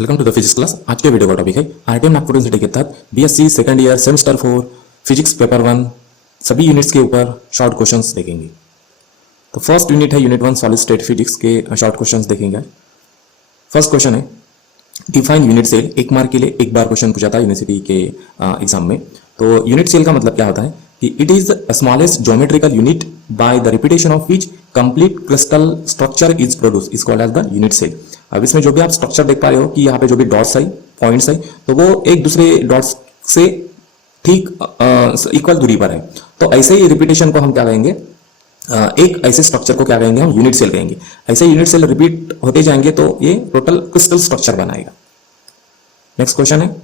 Welcome to the physics class. आज के video का टॉपिक है आरटीएम नागपुर यूनिवर्सिटी के तहत BSc second year semester 4 physics paper 1 सभी यूनिट्स के ऊपर शॉर्ट क्वेश्चंस देखेंगे। तो फर्स्ट यूनिट है यूनिट 1 सॉलिड स्टेट फिजिक्स के शॉर्ट क्वेश्चंस देखेंगे। फर्स्ट क्वेश्चन है डिफाइन यूनिट सेल। एक मार्क के लिए एक बार क्वेश्चन पूछा था यूनिवर्सिटी के एग्जाम में। तो यूनिट सेल का मतलब क्या होता है कि it is the smallest geometrical unit by the repetition of which complete crystal structure is produce is called as the unit cell. अब इसमें जो भी आप स्ट्रक्चर देख पा रहे हो कि यहाँ पे जो भी डॉट्स है, पॉइंट्स है, तो वो एक दूसरे डॉट्स से ठीक इक्वल दूरी पर है। तो ऐसे ही रिपीटेशन को हम क्या कहेंगे, एक ऐसे स्ट्रक्चर को क्या कहेंगे, हम यूनिट सेल कहेंगे। ऐसे यूनिट सेल रिपीट होते जाएंगे तो ये टोटल क्रिस्टल स्ट्रक्चर बनाएगा। नेक्स्ट क्वेश्चन है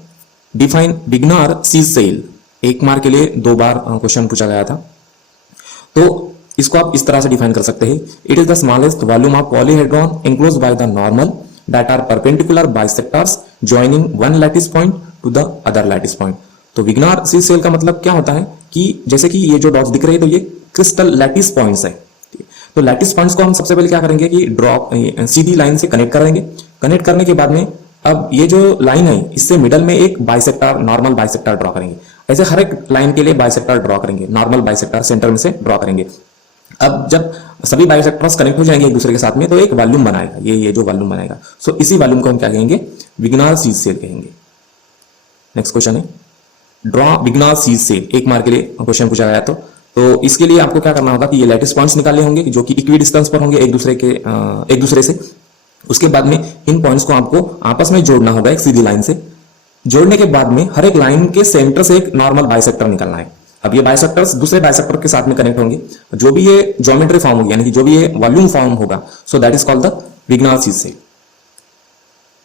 डिफाइन बिगनर सीज सेल। एक मार्क के लिए दो बार क्वेश्चन पूछा गया था। तो इसको आप इस तरह से डिफाइन कर सकते हैं, it is the smallest volume of polyhedron enclosed by the normal that are perpendicular bisectors joining one lattice point to the other lattice point. तो विग्नार सीज सेल का मतलब क्या होता है कि जैसे कि ये जो डॉट्स दिख रहे हैं तो ये क्रिस्टल लैटिस पॉइंट्स है। तो लैटिस पॉइंट्स को हम सबसे पहले क्या करेंगे कि ड्रॉ सीधी लाइन से कनेक्ट करेंगे। कनेक्ट करने के बाद में अब ये जो लाइन है इससे मिडल में एक बाइसेक्टर, नॉर्मल बाइसेक्टर ड्रॉ करेंगे। ऐसे हर एक लाइन के लिए बाइसेक्टर ड्रॉ करेंगे, नॉर्मल बाइसेक्टर सेंटर में से ड्रॉ करेंगे। अब जब सभी बाइसेक्टर्स कनेक्ट हो जाएंगे एक दूसरे के साथ में तो एक वॉल्यूम बनाएगा, ये जो वॉल्यूम बनेगा। सो इसी वॉल्यूम को हम क्या कहेंगे, विग्नार सीज सेल कहेंगे। नेक्स्ट क्वेश्चन है ड्रॉ विग्नार सीज सेल। एक मार्क के लिए क्वेश्चन पूछा गया तो इसके लिए आपको क्या करना होगा कि ये लैटिस पॉइंट्स निकालने होंगे जो कि इक्वी डिस्टेंस पर होंगे एक दूसरे से। उसके बाद में इन पॉइंट्स को आपको आपस में जोड़ना होगा एक सीधी लाइन से। जोड़ने के बाद में हर एक लाइन के सेंटर से एक नॉर्मल बाइसेक्टर निकलना है। अब ये बाइसेक्टर्स दूसरे बाइसेक्टर के साथ में कनेक्ट होंगे, जो भी ये ज्योमेट्री फॉर्म होगी यानी कि जो भी ये वॉल्यूम फॉर्म होगा, so that is called the Wigner सीज सेल।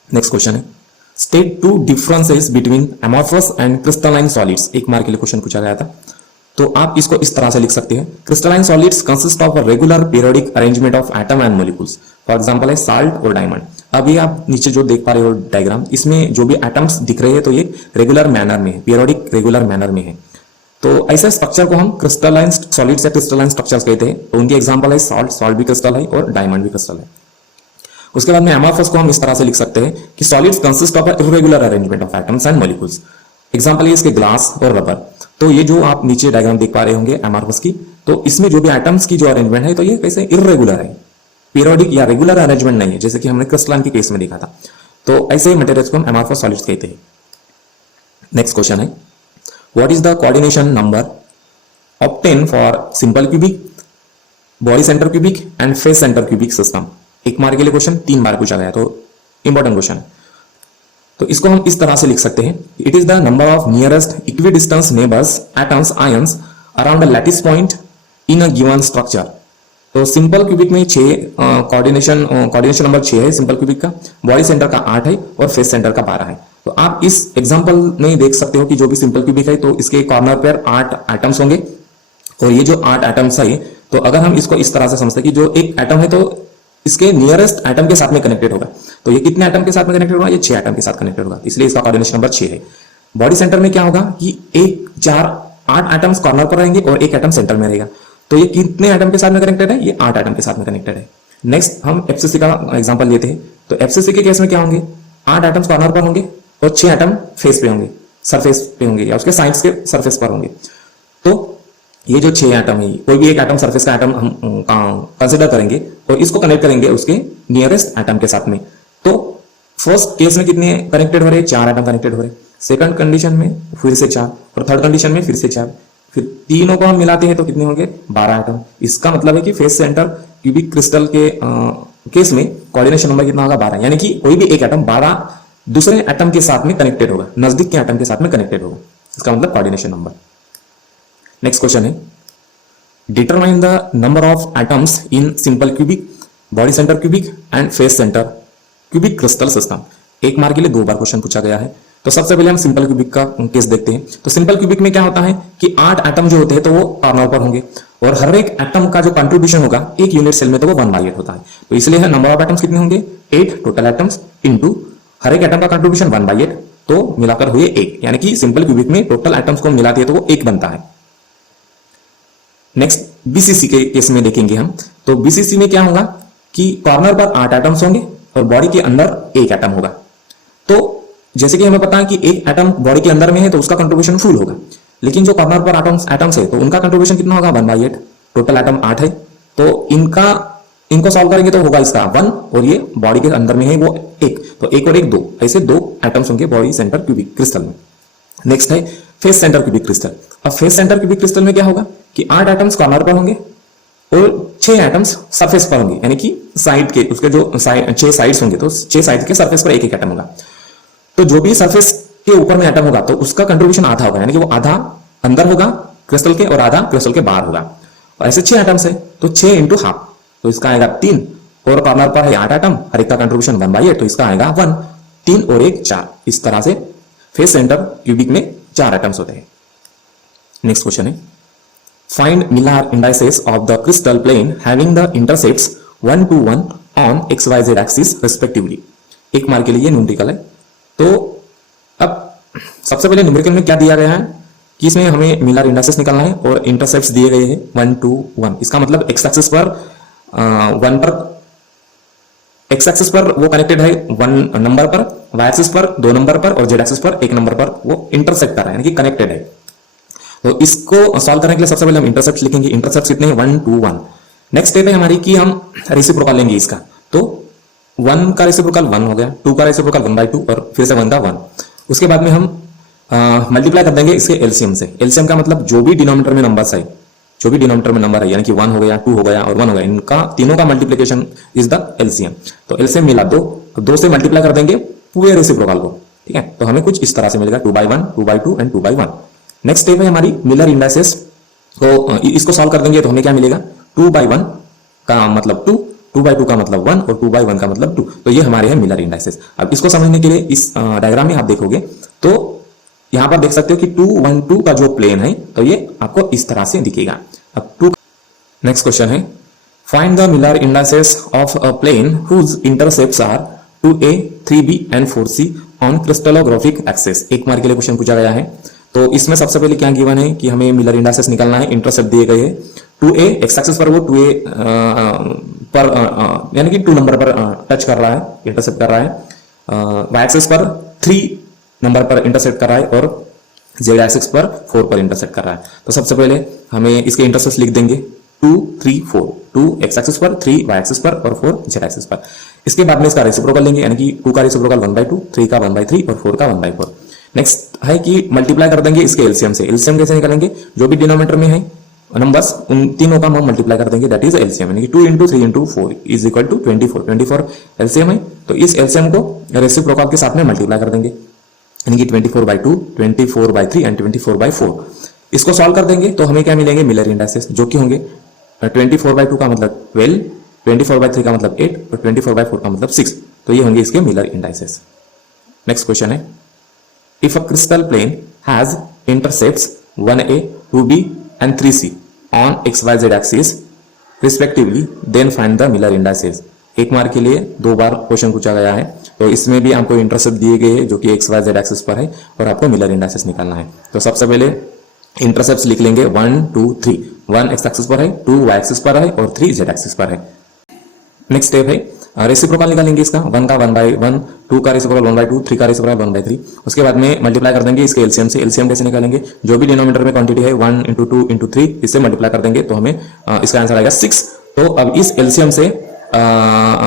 नेक्स्ट क्वेश्चन है state two differences between amorphous and crystalline solids. एक मार्क के लिए क्वेश्चन पूछा गया था। तो आप इसको इस तरह से लिख सकते हैं, crystalline solids consist of a regular periodic arrangement of atom and molecules. For example है साल्ट और डायमंड। अब ये आप नीचे जो देख पा रहे हो डायग्राम, इसमें जो भी एटम्स दिख रहे हैं तो ये रेगुलर मैनर में है, पीरियोडिक रेगुलर मैनर में है। तो ऐसे स्ट्रक्चर को हम क्रिस्टलाइन सॉलिड्स या क्रिस्टलाइन स्ट्रक्चर्स कहते हैं। तो उनकी एग्जांपल है सॉल्ट भी क्रिस्टल है और डायमंड भी क्रिस्टल है। उसके बाद में अमॉर्फस को हम इस तरह से लिख सकते हैं कि solids consist of a irregular arrangement of atoms and molecules. Example है इसके ग्लास और रबर। तो ये जो आप नीचे डायग्राम देख पा रहे होंगे अमॉर्फस की, तो इसमें जो भी एटम्स की जो अरेंजमेंट है तो ये कैसे इर्रेगुलर है, पीरियोडिक या रेगुलर अरेंजमेंट नहीं है, जैसे कि हमने क्रिस्टलाइन के केस में देखा था। तो ऐसे मटेरियल्स को हम अमॉर्फस सॉलिड्स कहते हैं। नेक्स्ट क्वेश्चन है what is the coordination number obtain for simple cubic, body centre cubic and face centre cubic system. एक मार्क के लिए क्वेश्चन 3 बार पूछा गया, तो इंपॉर्टेंट क्वेश्चन है। तो इसको हम इस तरह से लिख सकते हैं, it is the number of nearest equidistance neighbours atoms ions around a lattice point in a given structure. तो सिंपल क्यूबिक में 6 कोऑर्डिनेशन नंबर 6 है सिंपल क्यूबिक का, बॉडी सेंटर का 8 है और फेस सेंटर का 12 है। तो आप इस एग्जांपल में देख सकते हो कि जो भी सिंपल क्यूबिक है तो इसके कॉर्नर पर 8 एटम्स होंगे और ये जो 8 एटम्स है, तो अगर हम इसको इस तरह से समझते हैं कि जो एक एटम है तो इसके नियरेस्ट एटम के साथ में कनेक्टेड होगा। तो ये कितने एटम के साथ में कनेक्टेड होगा, ये 6 एटम के साथ कनेक्टेड होगा, इसलिए इसका कोऑर्डिनेशन नंबर 6 है। बॉडी सेंटर में क्या होगा कि 8 एटम्स कॉर्नर पर रहेंगे और एक एटम सेंटर में रहेगा। तो ये कितने एटम के साथ में कनेक्टेड है, ये 8 एटम के साथ में कनेक्टेड है। नेक्स्ट हम एफसीसी का एग्जांपल लेते हैं। तो एफसीसी के केस में क्या होंगे, 8 एटम्स कॉर्नर पर होंगे और 6 एटम फेस पे होंगे, सरफेस पे होंगे या उसके साइड्स के सरफेस पर होंगे। तो ये जो 6 एटम है, कोई भी एक एटम सरफेस का एटम हम कंसिडर करेंगे और इसको कनेक्ट करेंगे उसके नियरेस्ट एटम के साथ में। तो फर्स्ट केस में कितने कनेक्टेड हो रहे हैं, 4 एटम कनेक्टेड हो रहे हैं। सेकंड कंडीशन में फिर से 4 और थर्ड कंडीशन में फिर से 4, फिर तीनों को हम मिलाते हैं तो कितने होंगे, 12 एटम। इसका मतलब है कि फेस सेंटर क्यूबिक क्रिस्टल के केस में कोऑर्डिनेशन नंबर कितना होगा, 12। यानी कि कोई भी एक एटम 12 दूसरे एटम के साथ में कनेक्टेड होगा, नजदीक के एटम के साथ में कनेक्टेड होगा, इसका मतलब कोऑर्डिनेशन नंबर। नेक्स्ट क्वेश्चन है determine the number of atoms in simple cubic, body centre cubic and face centre cubic crystal system. एक मार्क के लिए 2 बार क्वेश्चन पूछा गया है। तो सबसे पहले हम सिंपल क्यूबिक का केस देखते हैं। तो सिंपल क्यूबिक में क्या होता है कि 8 एटम जो होते हैं तो वो कॉर्नर पर होंगे और हर एक एटम का जो कंट्रीब्यूशन होगा एक यूनिट सेल में तो वो 1/8 होता है। तो इसलिए नंबर ऑफ एटम्स कितने होंगे, 8 टोटल एटम्स इनटू हर एक एटम का कंट्रीब्यूशन 1/8, तो मिलाकर हुए 1। यानी कि सिंपल क्यूबिक में टोटल एटम्स को मिलाते हैं तो वो 1 बनता है। नेक्स्ट बीसीसी के केस में देखेंगे हम। तो बीसीसी में क्या होगा कि कॉर्नर पर 8 एटम्स होंगे और बॉडी के अंदर 1 एटम होगा। तो जैसे कि हमें पता है कि एक एटम बॉडी के अंदर में है तो उसका कंट्रीब्यूशन फुल होगा, लेकिन जो कॉर्नर पर एटम्स है तो उनका कंट्रीब्यूशन कितना होगा 1/8। टोटल एटम 8 है, तो इनको सॉल्व करेंगे तो होगा इसका 1, और ये बॉडी के अंदर में है वो 1, तो 1 और 1 2, ऐसे 2 एटम्स होंगे बॉडी सेंटर क्यूबिक क्रिस्टल में। नेक्स्ट है फेस सेंटर क्यूबिक क्रिस्टल। अब फेस सेंटर क्यूबिक क्रिस्टल में क्या होगा कि 8 एटम्स कॉर्नर पर होंगे और 6 एटम्स सरफेस पर होंगे, यानी कि साइड के उसके जो 6 साइड्स होंगे तो 6 साइड के सरफेस पर एक एक एटम होगा। तो जो भी सरफेस के ऊपर में एटम होगा तो उसका कंट्रीब्यूशन आधा होगा, यानी कि वो आधा अंदर होगा क्रिस्टल के और आधा क्रिस्टल के बाहर होगा। और ऐसे 6 एटम्स है तो 6 इंटू हाफ, तो इसका आएगा 3, और कॉर्नर पर है 8 एटम, हर एक का कंट्रीब्यूशन 1/8, तो इसका आएगा 1, 3 और 1 4। इस तरह से फेस सेंटर क्यूबिक में 4 एटम्स होते हैं। नेक्स्ट क्वेश्चन है find Miller indices of the crystal plane having the intercepts 1 to 1 on XYZ axis respectively. 1 mark के लिए न्यूमेरिकल है। तो अब सबसे पहले न्यूमेरिकल में क्या दिया गया है कि इसमें हमें मिलर इंडाइसेस निकालना है और इंटरसेप्ट्स दिए गए हैं 1 to 1। इसका मतलब एक्स एक्सिस पर 1 पर, एक्स एक्सिस पर वो कनेक्टेड है 1 नंबर पर, वाई एक्सिस पर 2 नंबर पर और जेड एक्सिस पर 1 नंबर पर वो इंटरसेक्ट कर रहा है, यानी कि कनेक्टेड है। तो इसको सॉल्व करने के लिए सबसे पहले हम इंटरसेप्ट लिखेंगे। इंटरसेप्ट कितने हैं 1 to 1। नेक्स्ट स्टेप है हमारी कि हम रेसिप्रोकल लेंगे इसका, तो 1 का रेसिप्रोकल 1 हो गया, 2 का रेसिप्रोकल 1/2 और फिर से 1 का 1। उसके बाद में हम मल्टीप्लाई कर देंगे इसके एलसीएम से। एलसीएम का मतलब जो भी डिनोमिनेटर में नंबर्स है, जो भी डिनोमिनेटर में नंबर है, यानी कि 1 हो गया, 2 हो गया और 1 हो गया, इनका तीनों का मल्टीप्लिकेशन इज द एलसीएम। तो एलसीएम मिला 2, तो 2 से मल्टीप्लाई कर देंगे पूरे रेसिप्रोकल को, ठीक है। तो हमें कुछ इस तरह से मिलेगा 2/1, 2/2 एंड 2/1। नेक्स्ट स्टेप है हमारी मिलर इंडाइसेस को, इसको सॉल्व कर देंगे तो हमें क्या मिलेगा 2/1 का मतलब 2, 2/2 का मतलब 1 और 2/1 का मतलब 2। तो ये हमारे हैं मिलर इंडाइसेस। अब इसको समझने के लिए इस डायग्राम में आप देखोगे तो यहां पर देख सकते हो कि 2, 1, 2 का जो प्लेन है तो ये आपको इस तरह से दिखेगा। अब 2 नेक्स्ट क्वेश्चन है find the Miller indices of a plane whose intercepts are 2a, 3b and 4c on crystallographic axis. 1 mark के लिए क्वेश्चन पूछा गया है। तो इसमें सबसे पहले क्या गिवन है कि हमें मिलर इंडाइसेस निकालना है। इंटरसेप्ट दिए गए हैं 2a, एक्स एक्सिस पर वो 2a पर यानी कि 2 नंबर पर टच कर रहा है, इंटरसेप्ट कर रहा है। वाई एक्सिस पर 3 नंबर पर इंटरसेप्ट कर रहा है और जेड एक्सिस पर 4 पर इंटरसेप्ट कर रहा है। तो सबसे पहले हमें इसके इंटरसेप्ट लिख देंगे 2, 3, 4, 2 एक्स एक्सिस पर, 3 वाई एक्सिस पर और 4 जेड एक्सिस पर। इसके बाद में इसका रेसिप्रोकल लेंगे, यानी कि 2 का रेसिप्रोकल 1/2, 3 का 1/3 और 4 का 1/4। नेक्स्ट है कि मल्टीप्लाई कर देंगे इसके एलसीएम से। एलसीएम कैसे निकालेंगे, जो भी डिनोमिनेटर में है नंबर्स उन तीनों का हम मल्टीप्लाई कर देंगे, दैट इज एलसीएम, यानी कि 2 × 3 × 4 इज इक्वल टू 24। 24 एलसीएम है, तो इस एलसीएम को रेसिप्रोकल के साथ में मल्टीप्लाई कर देंगे, यानी कि 24/2, 24/3 एंड 24/4। इसको सॉल्व कर देंगे तो हमें क्या मिलेंगे मिलर इंडाइसेस, जो कि होंगे 24/2 का मतलब 12, 24/3 का मतलब 8 और 24/4 का मतलब 6। तो ये होंगे इसके मिलर इंडाइसेस। नेक्स्ट क्वेश्चन है if a crystal plane has intercepts 1a, 2b and 3c on XYZ axis respectively then find the Miller indices। 1 mark के लिए 2 बार क्वेश्चन पूछा गया है। तो इसमें भी आपको इंटरसेप्ट दिए गए हैं जो कि XYZ एक्सिस पर है और आपको मिलर इंडाइसेस निकालना है। तो सबसे पहले इंटरसेप्ट्स लिख लेंगे 1, 2, 3। 1 एक्स एक्सिस पर है, 2 वाई एक्सिस पर है और 3 जेड एक्सिस पर है। नेक्स्ट स्टेप है रेसिप्रोकल निकालेंगे इसका, 1 का 1/1, 2 का रेसिप्रोकल 1/2, 3 का रेसिप्रोकल 1/3। उसके बाद में मल्टीप्लाई कर देंगे इसके एलसीएम से। एलसीएम कैसे निकालेंगे, जो भी डिनोमिनेटर में क्वांटिटी है 1 × 2 × 3 इससे मल्टीप्लाई कर देंगे तो हमें इसका आंसर आएगा 6। तो अब इस एलसीएम से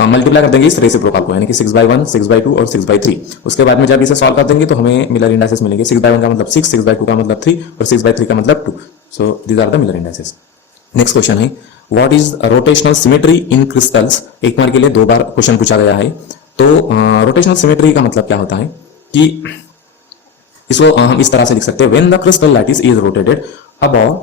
मल्टीप्लाई कर देंगे इस रेसिप्रोकल को, यानी कि 6/1, 6/2 और 6/3। उसके बाद में जब इसे सॉल्व कर देंगे तो हमें मिलर इंडाइसेस मिलेंगे। 6/1 का मतलब 6, 6/2 का मतलब 3 और 6/3 का मतलब 2। So these are the Miller indices. Next question है what is rotational symmetry in crystals. 1 mark के लिए 2 बार क्वेश्चन पूछा गया है। तो रोटेशनल सिमेट्री का मतलब क्या होता है कि इसको हम इस तरह से लिख सकते हैं when the crystal lattice is rotated above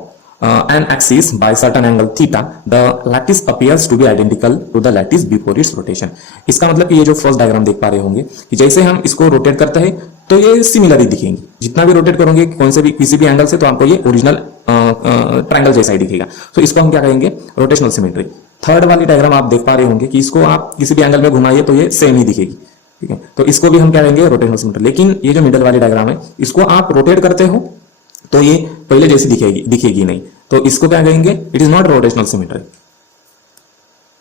an axis by certain angle theta the lattice appears to be identical to the lattice before its rotation। इसका मतलब कि ये जो फर्स्ट डायग्राम देख पा रहे होंगे कि जैसे हम इसको रोटेट करते हैं तो ये सिमिलर ही दिखेंगे। जितना भी रोटेट करोगे कौन से भी किसी भी एंगल से तो आपको ये ओरिजिनल ट्रायंगल जैसा ही दिखेगा। तो इसको हम क्या कहेंगे रोटेशनल सिमेट्री। थर्ड वाली डायग्राम आप देख पा रहे होंगे कि इसको आप किसी भी एंगल में घुमाइए तो ये सेम ही दिखेगी, ठीक है। तो इसको भी हम क्या कहेंगे रोटेशनल सिमेट्री। लेकिन ये जो मिडल वाली डायग्राम है इसको आप रोटेट करते हो तो ये पहले जैसी दिखेगी नहीं, तो इसको क्या कहेंगे it is not rotational symmetry.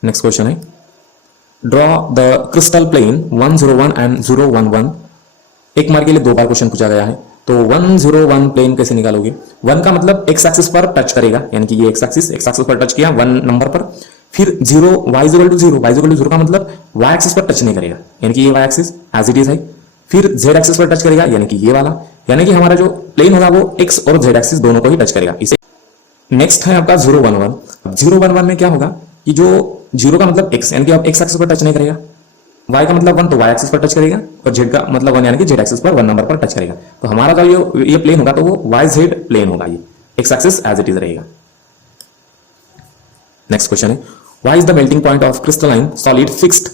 Next question है draw the crystal plane 101 and 011 एक मार्क के लिए 2 बार क्वेश्चन पूछा गया है। तो 101 प्लेन कैसे निकालोगे? 1 का मतलब एक्स एक्सिस पर टच करेगा, यानी कि ये एक्स एक्सिस पर टच किया 1 नंबर पर। फिर 0 y equal to 0, y equal to 0 का मतलब y एक्सिस पर टच नहीं करेगा, यानी कि ये y axis as it is है। फिर z एक्सिस पर टच करेगा, यानी कि ये वाला, यानी कि हमारा जो प्लेन होगा वो x और z एक्सिस दोनों को ही टच करेगा। इसे नेक्स्ट है आपका 011। 011 में क्या होगा कि जो 0 का मतलब x, यानी कि अब x एक्सिस पर टच नहीं करेगा, y का मतलब 1 तो y एक्सिस पर टच करेगा, और z का मतलब 1 यानी कि z एक्सिस पर 1 नंबर पर टच करेगा। तो हमारा जो ये प्लेन होगा तो वो yz प्लेन होगा, ये x axis as it is रहेगा। नेक्स्ट क्वेश्चन है why is the melting point of crystalline solid fixed?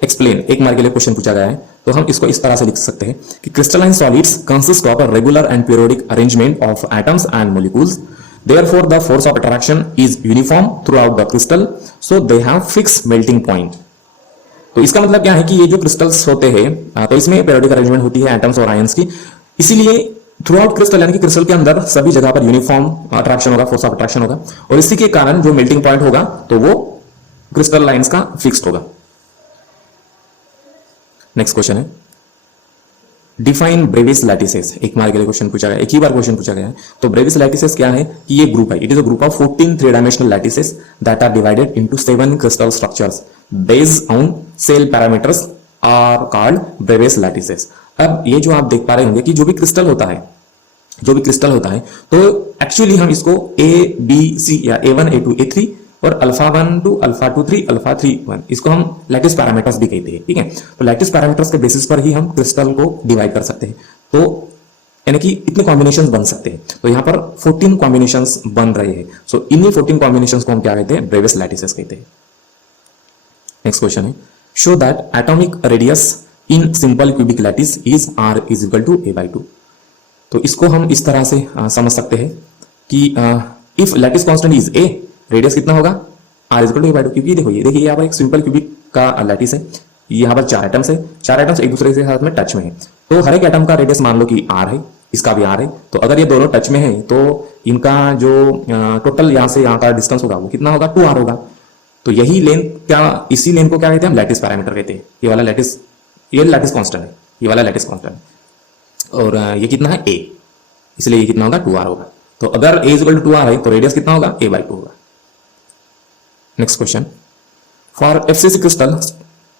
Explain. एक मार्क के लिए क्वेश्चन पूछा गया है, तो हम इसको इस तरह से लिख सकते हैं कि crystalline solids consist of a regular and periodic arrangement of atoms and molecules, therefore the force of attraction is uniform through out the crystal, so they have fixed melting point. तो इसका मतलब क्या है कि ये जो क्रिस्टल्स होते हैं तो इसमें पीरियोडिक अरेंजमेंट होती है एटम्स और आयंस की, इसीलिए थ्रू आउट क्रिस्टल यानी कि क्रिस्टल के अंदर सभी जगह पर यूनिफॉर्म अट्रैक्शन होगा, फोर्स ऑफ अट्रैक्शन होगा, और इसी के कारण जो मेल्टिंग पॉइंट होगा तो वो क्रिस्टल लाइंस का फिक्स्ड होगा। नेक्स्ट क्वेश्चन है डिफाइन ब्रेविस लैटिसेस। एक मार्क के लिए क्वेश्चन पूछा गया, एक ही बार क्वेश्चन पूछा गया है। तो ब्रेविस लैटिसेस क्या है कि ये ग्रुप है, it is a group of 14 3 dimensional lattices that are divided into 7 crystal structures based on cell parameters are called Bravais lattices. अब ये जो आप देख पा रहे होंगे कि जो भी क्रिस्टल होता है तो एक्चुअली हम इसको ए बी सी या A1 A2 A3 और अल्फा 1 टू अल्फा 2 3 अल्फा 3 1 इसको हम लैटिस पैरामीटर्स भी कहते हैं, ठीक है। तो लैटिस पैरामीटर्स के बेसिस पर ही हम क्रिस्टल को डिवाइड कर सकते हैं, तो यानी कि इतने कॉम्बिनेशंस बन सकते हैं। तो यहाँ पर 14 कॉम्बिनेशंस बन रहे हैं, सो इन्हीं 14 कॉम्बिनेशंस को हम क्या कहते हैं? ब्रेविस लैटिसेस कहते हैं। नेक्स्ट क्वेश्चन है show that atomic radius in simple cubic lattice is r is equal to a/2। तो इसको हम इस तरह से समझ सकते हैं कि if lattice constant is a, radius कितना होगा? r is equal to a/2। क्योंकि देखिए यहाँ पर एक सिंपल क्यूबिक का लैटिस है, यहाँ पर 4 एटम्स है, 4 एटम्स एक दूसरे के साथ में टच में है, तो हर एक एटम का रेडियस मान लो कि r है, इसका भी r है। तो अगर ये दोनों टच में है तो इनका जो टोटल यहाँ से यहाँ का डिस्टेंस होगा वो कितना होगा? 2r होगा। तो यही लेंथ इसी लेंथ को क्या कहते हैं? हम लैटिस पैरामीटर कहते हैं। ये वाला लैटिस, ये लैटिस कांस्टेंट है, ये वाला लैटिस कांस्टेंट, और ये कितना है? a, इसलिए ये कितना होगा? 2r होगा। तो अगर a इक्वल टू 2r है तो रेडियस कितना होगा? a/2 होगा। Next question for FCC crystal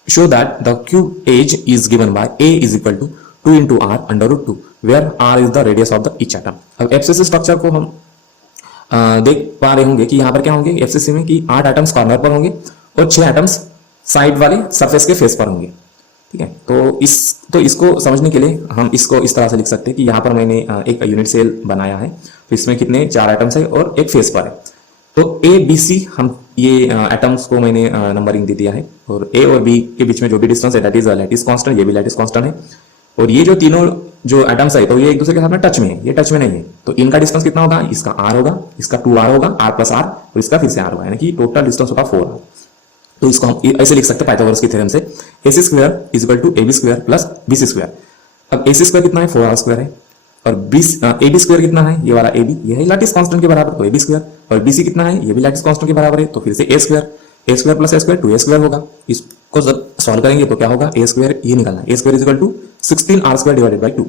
show that the cube edge is given by a is equal to 2 into r under root 2 where r is the radius of the each atom. अब FCC structure को हम देख पा रहे होंगे कि यहाँ पर क्या होंगे FCC में कि 8 एटम्स कॉर्नर पर होंगे और 6 एटम्स साइड वाले सरफेस के फेस पर होंगे, ठीक है। तो इसको समझने के लिए हम इसको इस तरह से लिख सकते हैं कि यहाँ पर मैंने एक यूनिट सेल बनाया है, तो इसमें कितने 4 एटम्स है और एक फेस पर है। तो A B C हम ये एटम्स को मैंने नंबरिंग दे दिया है, और A और B के बीच में जो भी डिस्टेंस है दैट इज लैटिस कांस्टेंट, ये भी लैटिस कांस्टेंट है। और ये जो तीनों जो एटम्स है तो ये एक दूसरे के साथ में टच में है, ये टच में नहीं है, तो इनका डिस्टेंस कितना होगा? इसका r होगा, इसका 2r होगा, r प्लस r, और इसका फिर से r होगा, यानी कि टोटल डिस्टेंस होगा 4r। तो इसको हम ऐसे लिख सकते हैं पाइथागोरस की थ्योरम से AC square is equal to AB square plus BC square. अब AC स्क्वायर कितना है? 4r स्क्वायर है, और AB स्क्वायर कितना है? ये वाला AB, ये है लैटिस कांस्टेंट के बराबर, तो AB स्क्वायर, और BC कितना है? ये भी लैटिस कांस्टेंट के बराबर है, तो फिर से A square plus A square 2A square होगा। इसको जब सॉल्व करेंगे तो क्या होगा? A स्क्वायर ये निकालना है, A square is equal to 16r square divided by 2।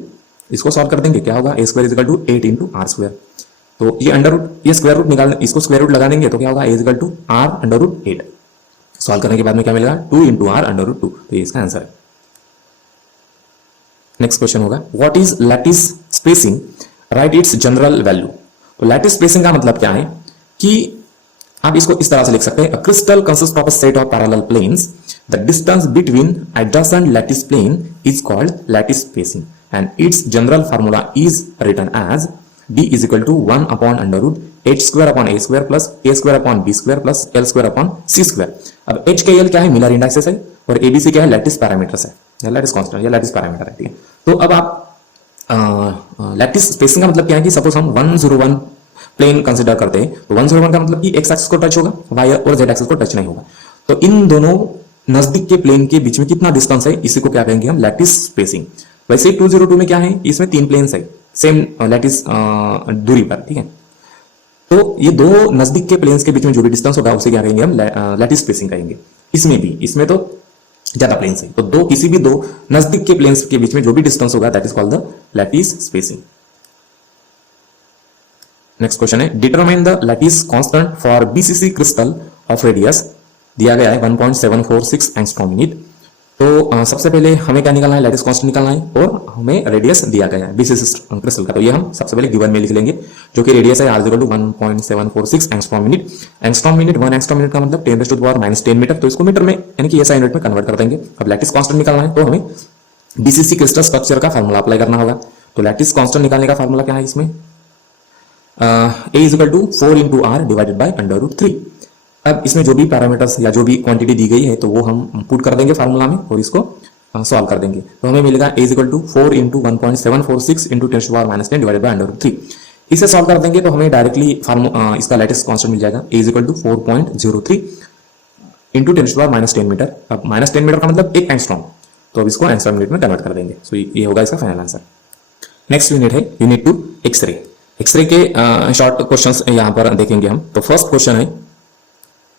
इसको सॉल्व कर देंगे, क्या होगा? A square is equal to 8 into r square. तो ये अंडर रूट, ये स्क्वायर रूट निकाल, इसको स्क्वायर रूट लगा देंगे तो क्या होगा? A is equal to r under root 8। Solve करने के बाद में क्या मिलेगा? 2 into r अंडर रूट 2। तो ये इसका आंसर है। नेक्स्ट क्वेश्चन होगा what is lattice spacing, right it's general value. तो लैटिस स्पेसिंग का मतलब क्या है कि आप इसको इस तरह से लिख सकते हैं crystal consist of a set of parallel planes, the distance between adjacent lattice plane is called lattice spacing and its general formula is written as d is equal to 1 upon under root h square upon a square plus a square upon b square plus l square upon c square। अब h का l क्या है? Miller indices है, और abc क्या है? Lattice parameters है, या लैटिस कांस्टेंट या लैटिस पैरामीटर है, ठीक है। तो अब आप लैटिस स्पेसिंग का मतलब क्या है कि सपोज हम 101 प्लेन कंसिडर करते हैं, तो 101 का मतलब कि x एक्सिस को टच होगा, y और z एक्सिस को टच नहीं होगा। तो इन दोनों नजदीक के प्लेन के बीच में कितना डिस्टेंस है, इसी को क्या कहेंगे हम? Lattice spacing. वैसे 202 में क्या है? इसमें 3 प्लेन्स है सेम लैटिस दूरी पर, ठीक है। तो ये दो नजदीक के प्लेन्स के बीच में जो भी डिस्टेंस होगा उसे क्या कहेंगे हम? लैटिस स्पेसिंग कहेंगे। इसमें भी, इसमें तो ज्यादा प्लेन से, तो दो किसी भी दो नजदीक के प्लेन्स के बीच में जो भी डिस्टेंस होगा that is called the lattice spacing. Next question है determine the lattice constant for BCC crystal of radius, दिया गया है 1.746 एंगस्ट्रॉम यूनिट। तो सबसे पहले हमें क्या निकालना है, लैटिस कांस्टेंट निकालना है और हमें रेडियस दिया गया है बीसीसी क्रिस्टल का, तो ये हम सबसे पहले गिवन में लिख लेंगे जो कि रेडियस है r 1.746 angstrom unit. Angstrom unit 1 angstrom unit का मतलब 10⁻⁻10 मीटर, तो इसको मीटर में यानी कि SI यूनिट में कन्वर्ट कर देंगे। अब लैटिस कांस्टेंट निकालना है तो हमें बीसीसी क्रिस्टल स्ट्रक्चर का फार्मूला अप्लाई करना होगा। तो लैटिस कांस्टेंट निकालने का फार्मूला क्या है इसमें, A = 4 × R डिवाइडेड बाय √3। अब इसमें जो भी पैरामीटर्स या जो भी क्वांटिटी दी गई है तो वो हम पुट कर देंगे फार्मूला में और इसको सॉल्व कर देंगे। तो हमें मिलेगा A = 4 × 1.746 × 10⁻⁻10 डिवाइडेड बाय √3। इसे सॉल्व कर देंगे तो हमें डायरेक्टली इसका लैटिस कांस्टेंट मिल जाएगा A = 4.03 × 10⁻10 मीटर। अब -10 मीटर का मतलब 1 एंगस्ट्रॉम, तो अब इसको एंगस्ट्रॉम यूनिट में कन्वर्ट कर देंगे। सो ये होगा इसका फाइनल आंसर। नेक्स्ट यूनिट है यूनिट 2 एक्सरे। एक्सरे के शॉर्ट क्वेश्चंस यहाँ पर देखेंगे हम। तो फर्स्ट क्वेश्चन है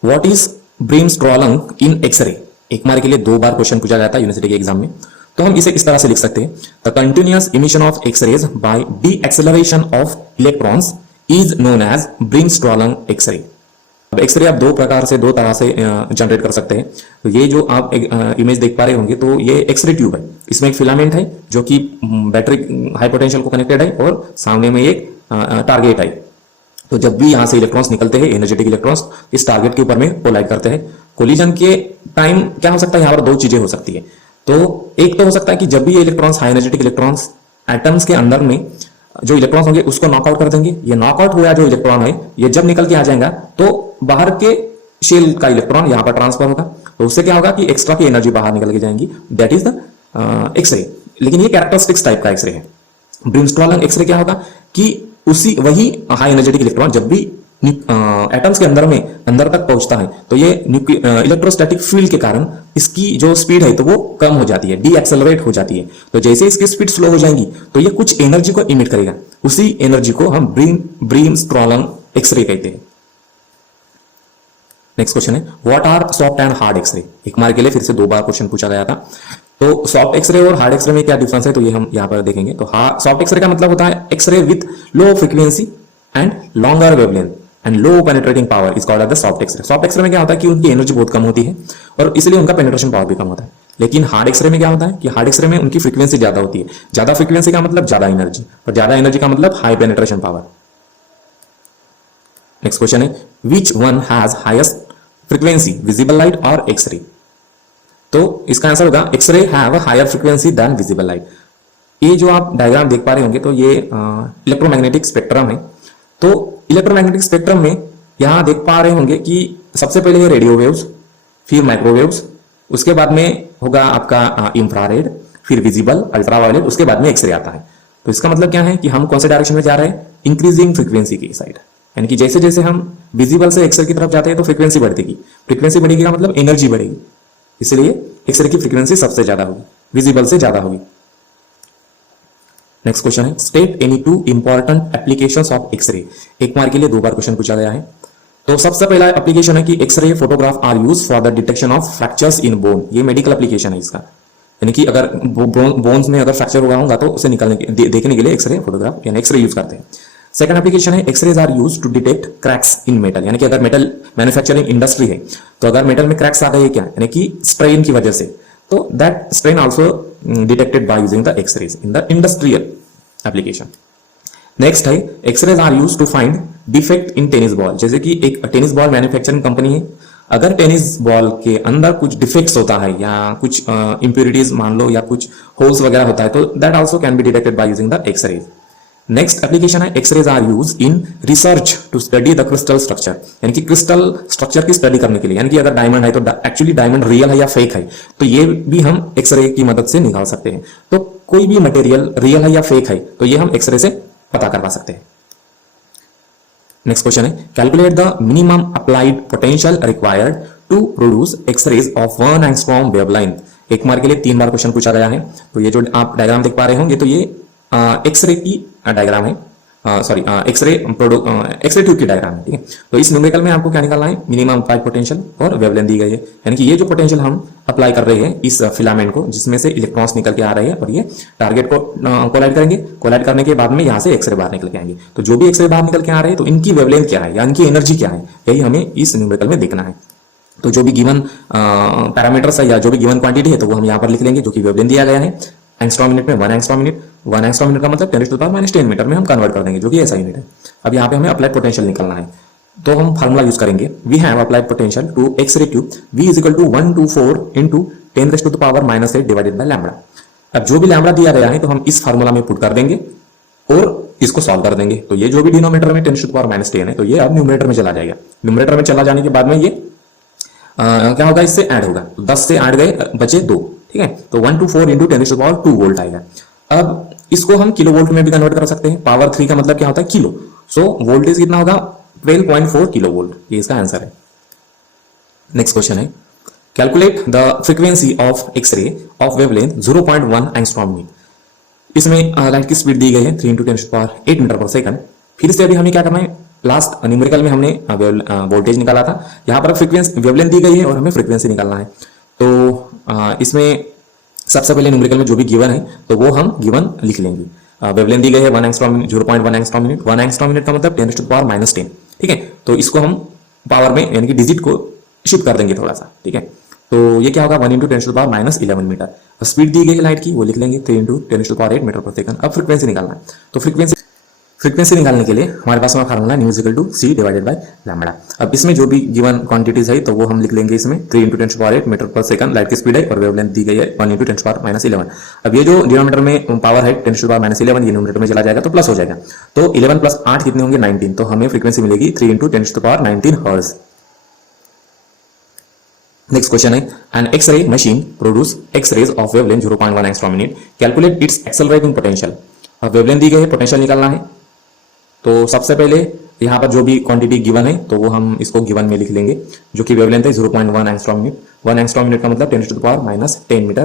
व्हाट इज ब्रीमस्ट्रॉलंग इन एक्सरे। एक मार्क के लिए 2 बार क्वेश्चन पूछा गया था यूनिवर्सिटी के एग्जाम में, तो हम इसे इस तरह से लिख सकते हैं the continuous emission of x rays by the acceleration of electrons is known as bremsstrahlung x ray. अब एक्सरे आप 2 तरह से जनरेट कर सकते हैं। तो ये जो आप इमेज देख पा रहे होंगे तो ये एक्सरे ट्यूब है, इसमें एक फिलामेंट है जो कि बैटरी हाई पोटेंशियल को कनेक्टेड है और सामने में एक टारगेट है। तो जब भी यहां से इलेक्ट्रॉन्स निकलते हैं एनर्जेटिक इलेक्ट्रॉन्स इस टारगेट के ऊपर में कोलाइड करते हैं। कोलिजन के टाइम क्या हो सकता है, यहाँ पर 2 चीजें हो सकती है। तो एक तो हो सकता है कि जब भी ये electrons high energetic electrons atoms के अंदर में जो इलेक्ट्रॉन्स होंगे उसको नॉकआउट कर देंगे। ये नॉकआउट हुआ जो इलेक्ट्रॉन है ये जब निकल के आ जाएगा तो बाहर के शेल का इलेक्ट्रॉन यहाँ पर ट्रांसफर होगा, तो उससे क्या होगा कि एक्स्ट्रा की एनर्जी बाहर निकल के जाएंगी, दैट इज द एक्सरे। लेकिन ये कैरेक्टरिस्टिक्स टाइप का एक्सरे है। ब्रीमस्ट्रॉलंग एक्सरे क्या होगा कि वही हाई एनर्जेटिक इलेक्ट्रॉन जब भी एटम्स के अंदर तक पहुंचता है तो ये इलेक्ट्रोस्टैटिक फील्ड के कारण इसकी जो स्पीड है तो वो कम हो जाती है, डी एक्सेलरेट हो जाती है। तो जैसे इसकी स्पीड स्लो हो जाएगी तो ये कुछ एनर्जी को इमिट करेगा, उसी एनर्जी को हम ब्रीमस्ट्रॉलंग एक्सरे कहते हैं। नेक्स्ट क्वेश्चन है what are soft and hard X-ray. एक मार्क के लिए फिर से 2 बार क्वेश्चन पूछा गया था। तो सॉफ्ट एक्सरे और हार्ड एक्सरे में क्या डिफरेंस है तो ये हम यहाँ पर देखेंगे। तो सॉफ्ट एक्सरे का मतलब होता है X-ray with low frequency and longer wavelength and low penetrating power is called as the soft X-ray. Soft X-ray में क्या होता है कि उनकी एनर्जी बहुत कम होती है और इसलिए उनका पेनिट्रेशन पावर भी कम होता है। लेकिन हार्ड एक्सरे में क्या होता है कि हार्ड एक्सरे में उनकी फ्रीक्वेंसी ज्यादा होती है। ज्यादा फ्रीक्वेंसी का मतलब ज्यादा एनर्जी और ज्यादा एनर्जी का मतलब high penetration power. Next question है which one has highest frequency visible light और एक्सरे। तो इसका आंसर होगा x ray have a higher frequency than visible light. ये जो आप डायग्राम देख पा रहे होंगे तो ये इलेक्ट्रोमैग्नेटिक स्पेक्ट्रम है। तो इलेक्ट्रोमैग्नेटिक स्पेक्ट्रम में यहां देख पा रहे होंगे कि सबसे पहले ये रेडियो वेव्स, फिर माइक्रोवेव्स, उसके बाद में होगा आपका इंफ्रारेड, फिर विजिबल, अल्ट्रावायलेट, उसके बाद में एक्सरे आता है। तो इसका मतलब क्या है कि हम कौन से डायरेक्शन में जा रहे हैं, इंक्रीजिंग फ्रीक्वेंसी की साइड। यानी कि जैसे जैसे हम विजिबल से एक्सरे की तरफ जाते हैं तो फ्रीक्वेंसी बढ़ती, फ्रीक्वेंसी बढ़ेगी का मतलब एनर्जी बढ़ेगी, इसलिए एक्सरे की फ्रीक्वेंसी सबसे ज्यादा होगी, विजिबल से ज्यादा होगी। नेक्स्ट क्वेश्चन है state any 2 important applications of X-ray. एक मार्क के लिए 2 बार क्वेश्चन पूछा गया है। तो सबसे पहला एप्लीकेशन है कि X-ray photograph are use for the detection of fractures in bone. ये मेडिकल एप्लीकेशन है इसका, यानी कि अगर बोन्स में अगर फ्रैक्चर हुआ होगा तो उसे देखने के लिए एक्सरे फोटोग्राफ यानी एक्सरे यूज करते हैं। सेकंड एप्लीकेशन है X-rays are use to detect cracks in metal. यानी कि अगर मेटल मैन्युफैक्चरिंग इंडस्ट्री है तो अगर मेटल में क्रैक्स आ गए क्या, यानी कि स्ट्रेन की वजह से, तो that strain also detected by using the x rays in the industrial application. Next है X-rays are use to find defect in tennis ball. जैसे कि एक टेनिस बॉल मैन्युफैक्चरिंग कंपनी है, अगर टेनिस बॉल के अंदर कुछ डिफेक्ट्स होता है या कुछ इंप्योरिटीज मान लो या कुछ होल्स वगैरह होता है तो that also can be detected by using the x rays. Next application है X-rays are use in research to study the crystal structure. यानी कि क्रिस्टल स्ट्रक्चर की स्टडी करने के लिए, यानी कि अगर डायमंड है तो एक्चुअली डायमंड रियल है या फेक है, तो ये भी हम एक्सरे की मदद से निकाल सकते हैं। तो कोई भी मटेरियल रियल है या फेक है तो ये हम एक्सरे से पता करवा सकते हैं। नेक्स्ट क्वेश्चन है calculate the minimum applied potential required to produce X-rays of 1 angstrom wavelength. एक मार्क के लिए 3 बार क्वेश्चन पूछा गया है। तो ये जो आप डायग्राम देख पा रहे होंगे तो ये एक्सरे की डायग्राम है सॉरी एक्सरे एक्सरे ट्यूब की डायग्राम है, ठीक है। तो इस न्यूमेरिकल में आपको क्या निकालना है, मिनिमम अप्लाइड पोटेंशियल और वेवलेंथ दी गई है, यानी कि ये जो पोटेंशियल हम अप्लाई कर रहे हैं इस फिलामेंट को जिसमें से इलेक्ट्रॉन्स निकल के आ रहे हैं और ये टारगेट को कोलाइड करेंगे, कोलाइड करने के बाद में यहाँ से एक्सरे बाहर निकल के आएंगे। तो जो भी एक्सरे बाहर निकल के आ रहे हैं तो इनकी वेवलेंथ क्या है या इनकी एनर्जी क्या है, यही हमें इस न्यूमेरिकल में देखना है। तो जो भी गिवन पैरामीटर्स है या जो भी गिवन क्वांटिटी है तो वो हम यहाँ पर लिख लेंगे, जो कि वेवलेंथ दिया गया है एंगस्ट्रॉम मिनट में 1 एंगस्ट्रॉम मिनट, 1 एंगस्ट्रॉम मिनट का मतलब 10⁻⁻10 मीटर में हम कन्वर्ट कर देंगे, जो कि ऐसा यूनिट है। अब यहाँ पे हमें अप्लाइड पोटेंशियल निकालना है, तो हम फार्मूला यूज करेंगे, we have applied potential to X-ray tube V is equal to 124 into 10⁻⁻⁷ divided by lambda. अब जो भी लैम्बडा दिया गया है तो हम इस फार्मूला में पुट कर देंगे और इसको सॉल्व कर देंगे। तो ये जो भी डिनोमिनेटर में 10⁻⁻10 है तो ये अब न्यूमरेटर में चला जाएगा। न्यूमरेटर में चला जाने के बाद में ये क्या होगा, इससे ऐड होगा, तो 10 से 8 गए बचे 2, ठीक है। तो 124 इंटू 10⁻2 वोल्ट आएगा। अब इसको हम किलो वोल्ट में भी कन्वर्ट कर सकते हैं, पावर 3 का मतलब क्या होता है किलो, सो वोल्टेज कितना होगा 12.4 किलो वोल्ट, ये इसका आंसर है। नेक्स्ट क्वेश्चन है, calculate the frequency of X-ray of wavelength 0.1 angstrom metre. इसमें लाइट की स्पीड दी गई है 3 × 10⁸ मीटर पर सेकंड। फिर से अभी हमें क्या करना है, लास्ट न्यूमेरिकल में हमने वोल्टेज निकाला था, यहाँ पर फ्रीक्वेंसी वेवलेंथ दी गई है और हमें फ्रीक्वेंसी निकालना है। तो इसमें सबसे पहले न्यूमेरिकल में जो भी गिवन है तो वो हम गिवन लिख लेंगे। वेवलेंथ दी गई है 1 angstrom minute, 0.1 angstrom minute, 1 angstrom minute का मतलब 10⁻⁻10, ठीक है। तो इसको हम पावर में यानी कि डिजिट को शिफ्ट कर देंगे थोड़ा सा, ठीक है। तो ये क्या होगा 1 × 10⁻11 मीटर। स्पीड दी गई है लाइट की, वो लिख लेंगे 3 × 10⁸ मीटर पर सेकंड। अब फ्रीक्वेंसी निकालना है, तो फ्रीक्वेंसी निकालने के लिए हमारे पास formula nu is equal to C divided by lambda. अब इसमें जो भी गिवन क्वांटिटीज है तो वो हम लिख लेंगे इसमें 3 × 10⁸ मीटर पर सेकंड लाइट की स्पीड है और वेवलेंथ दी गई है 1 × 10⁻11। अब ये जो डिनोमिनेटर में पावर है 10⁻11 ये न्यूमरेटर में चला जाएगा तो प्लस हो जाएगा, तो 11 + 8 कितने होंगे 19, तो हमें फ्रीक्वेंसी मिलेगी 3 × 10⁻19 हर्ट्ज। नेक्स्ट क्वेश्चन है, an X-ray machine produce X-rays of wavelength 0.1 angstrom minute, calculate its accelerating potential. अब वेवलेंथ दी गई है, पोटेंशियल निकालना है। तो सबसे पहले यहाँ पर जो भी क्वांटिटी गिवन है तो वो हम इसको गिवन में लिख लेंगे, जो कि वेवलेंथ है 0.1 एंगस्ट्रॉम मिनट। 1 एंगस्ट्रॉम मिनट का मतलब 10⁻⁻10 मीटर।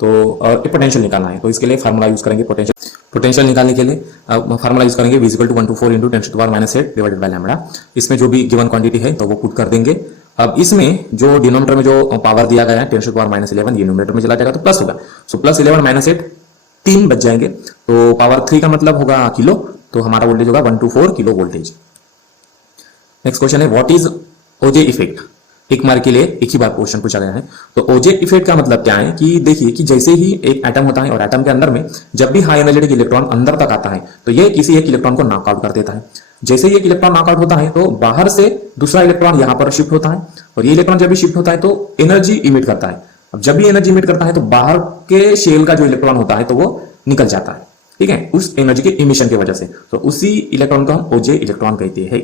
तो और पोटेंशियल निकालना है, तो इसके लिए फार्मूला यूज करेंगे पोटेंशियल निकालने के लिए फार्मूला यूज करेंगे V is equal to 124 into 10⁻⁸ divided by lambda. इसमें जो भी गिवन क्वांटिटी है तो वो पुट कर देंगे। अब इसमें जो डिनोमिनेटर में जो पावर दिया गया है 10⁻11 ये न्यूमरेटर में चला जाएगा तो प्लस होगा, सो +11 - 8 3 बच जाएंगे। तो पावर 3 का मतलब होगा किलो, तो हमारा वोल्टेज होगा 124 किलो वोल्टेज। नेक्स्ट क्वेश्चन है, व्हाट इज ओजे इफेक्ट। एक मार्क के लिए एक ही बार क्वेश्चन पूछा गया है। तो ओजे इफेक्ट का मतलब क्या है कि देखिए कि जैसे ही एक एटम होता है और एटम के अंदर में जब भी हाई एनर्जेटिक इलेक्ट्रॉन अंदर तक आता है तो ये किसी एक इलेक्ट्रॉन को नॉकआउट कर देता है। जैसे ही एक इलेक्ट्रॉन नॉकआउट होता है तो बाहर से दूसरा इलेक्ट्रॉन यहाँ पर शिफ्ट होता है और ये इलेक्ट्रॉन जब भी शिफ्ट होता है तो एनर्जी इमिट करता है। अब जब भी एनर्जी इमिट करता है तो बाहर के शेल का जो इलेक्ट्रॉन होता है तो वो निकल जाता है, ठीक है, उस एनर्जी के इमिशन की वजह से। तो उसी इलेक्ट्रॉन को हम ओजे इलेक्ट्रॉन कहते हैं।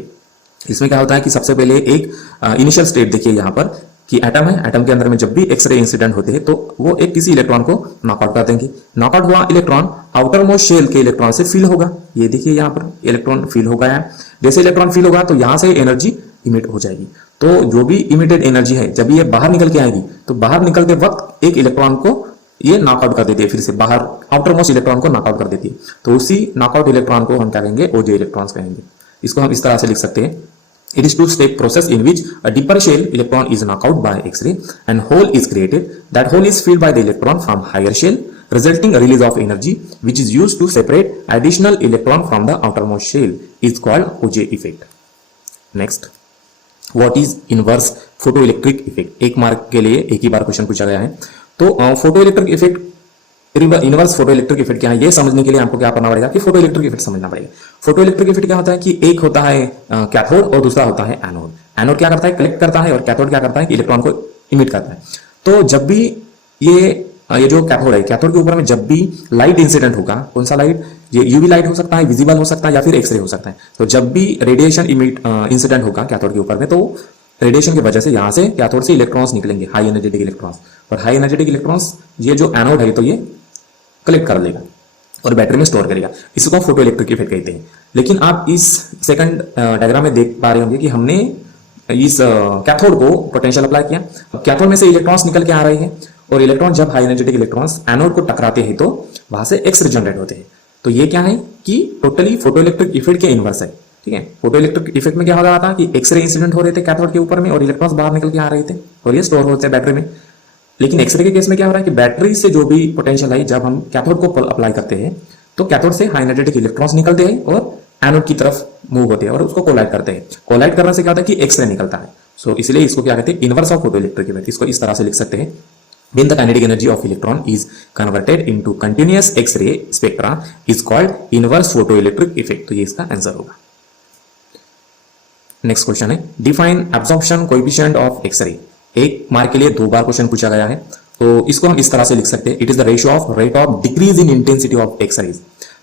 इसमें क्या होता है कि सबसे पहले एक इनिशियल स्टेट देखिए यहाँ पर कि एटम है, एटम के अंदर में जब भी एक्सरे इंसिडेंट होते हैं तो वो एक किसी इलेक्ट्रॉन को नॉकआउट कर देंगे। नॉकआउट हुआ इलेक्ट्रॉन आउटर मोस्ट शेल के इलेक्ट्रॉन से फील होगा, ये देखिए यहाँ पर इलेक्ट्रॉन फील हो गया है। जैसे इलेक्ट्रॉन फील होगा तो यहाँ से एनर्जी इमिट हो जाएगी। तो जो भी इमिटेड एनर्जी है जब ये बाहर निकल के आएगी तो बाहर निकलते वक्त एक इलेक्ट्रॉन को ये नॉकआउट कर देती है, फिर से बाहर आउटर मोस्ट इलेक्ट्रॉन को नॉकआउट कर देती है। तो उसी नॉकआउट इलेक्ट्रॉन को हम क्या कहेंगे, ओजे इलेक्ट्रॉन्स कहेंगे। इसको हम इस तरह से लिख सकते हैं, it is two-step process in which a deeper shell electron is knocked out by X-ray and hole is created. That hole is filled by the electron from higher shell, resulting a release of energy which is used to separate additional electron from the outermost shell is called OJ effect. Next, what is inverse photoelectric effect? एक mark के लिए एक ही बार question पूछा गया है। तो photoelectric effect, inverse photoelectric effect क्या है ये समझने के लिए आपको क्या करना पड़ेगा कि फोटोइलेक्ट्रिक इफेक्ट समझना पड़ेगा। फोटोइलेक्ट्रिक इफेक्ट क्या होता है कि एक होता है कैथोड और दूसरा होता है एनोड। एनोड क्या करता है, कलेक्ट करता है, और कैथोड क्या करता है कि इलेक्ट्रॉन को इमिट करता है। तो जब भी ये जो कैथोड है, कैथोड के ऊपर में जब भी लाइट इंसिडेंट होगा, कौन सा लाइट, ये यूवी लाइट हो सकता है, विजिबल हो सकता है, या फिर एक्सरे हो सकता है। तो जब भी रेडिएशन इंसिडेंट होगा कैथोड के ऊपर में तो रेडिएशन की वजह से यहाँ से कैथोड से इलेक्ट्रॉन्स निकलेंगे, हाई एनर्जेटिक इलेक्ट्रॉन्स। और हाई एनर्जेटिक इलेक्ट्रॉन्स ये जो एनोड है तो ये कलेक्ट कर लेगा और बैटरी में स्टोर करेगा। इसको फोटो इलेक्ट्रिक इफेक्ट कहते हैं। लेकिन आप इस सेकंड डायग्राम में देख पा रहे होंगे कि हमने इस कैथोड को पोटेंशियल अप्लाई किया। कैथोड में से इलेक्ट्रॉन्स निकल के आ रहे हैं और इलेक्ट्रॉन जब हाई एनर्जेटिक इलेक्ट्रॉन्स एनोड को टकराते हैं तो वहां से एक्स रे जनरेट होते हैं। तो ये क्या है कि टोटली फोटोइलेक्ट्रिक इफेक्ट के इनवर्स है। ठीक है, फोटोइलेक्ट्रिक इफेक्ट में क्या हो रहा था कि एक्सरे इंसिडेंट हो रहे थे कैथोड के ऊपर में और इलेक्ट्रॉन्स बाहर निकल के आ रहे थे और ये स्टोर होते हैं बैटरी में। लेकिन एक्सरे के केस में क्या हो रहा है कि बैटरी से जो भी पोटेंशियल है जब हम कैथोड को अप्लाई करते हैं तो कैथोड से हाई एनर्जेटिक इलेक्ट्रॉन्स निकलते हैं और एनोड की तरफ मूव होते हैं और उसको कोलाइड करते हैं। कोलाइड करने से क्या होता है कि एक्सरे निकलता है। सो इसलिए इसको क्या कहते हैं, इनवर्स ऑफ फोटोइलेक्ट्रिक इफेक्ट। इसको इस तरह से लिख सकते हैं, when the kinetic energy of electron is converted into continuous X-ray spectra is called inverse photoelectric effect। तो ये इसका आंसर होगा। नेक्स्ट क्वेश्चन है, define absorption coefficient of X-ray. एक मार्क के लिए 2 बार क्वेश्चन पूछा गया है, तो इसको हम इस तरह से लिख सकते हैं, it is the ratio of rate of decrease in intensity of X-rays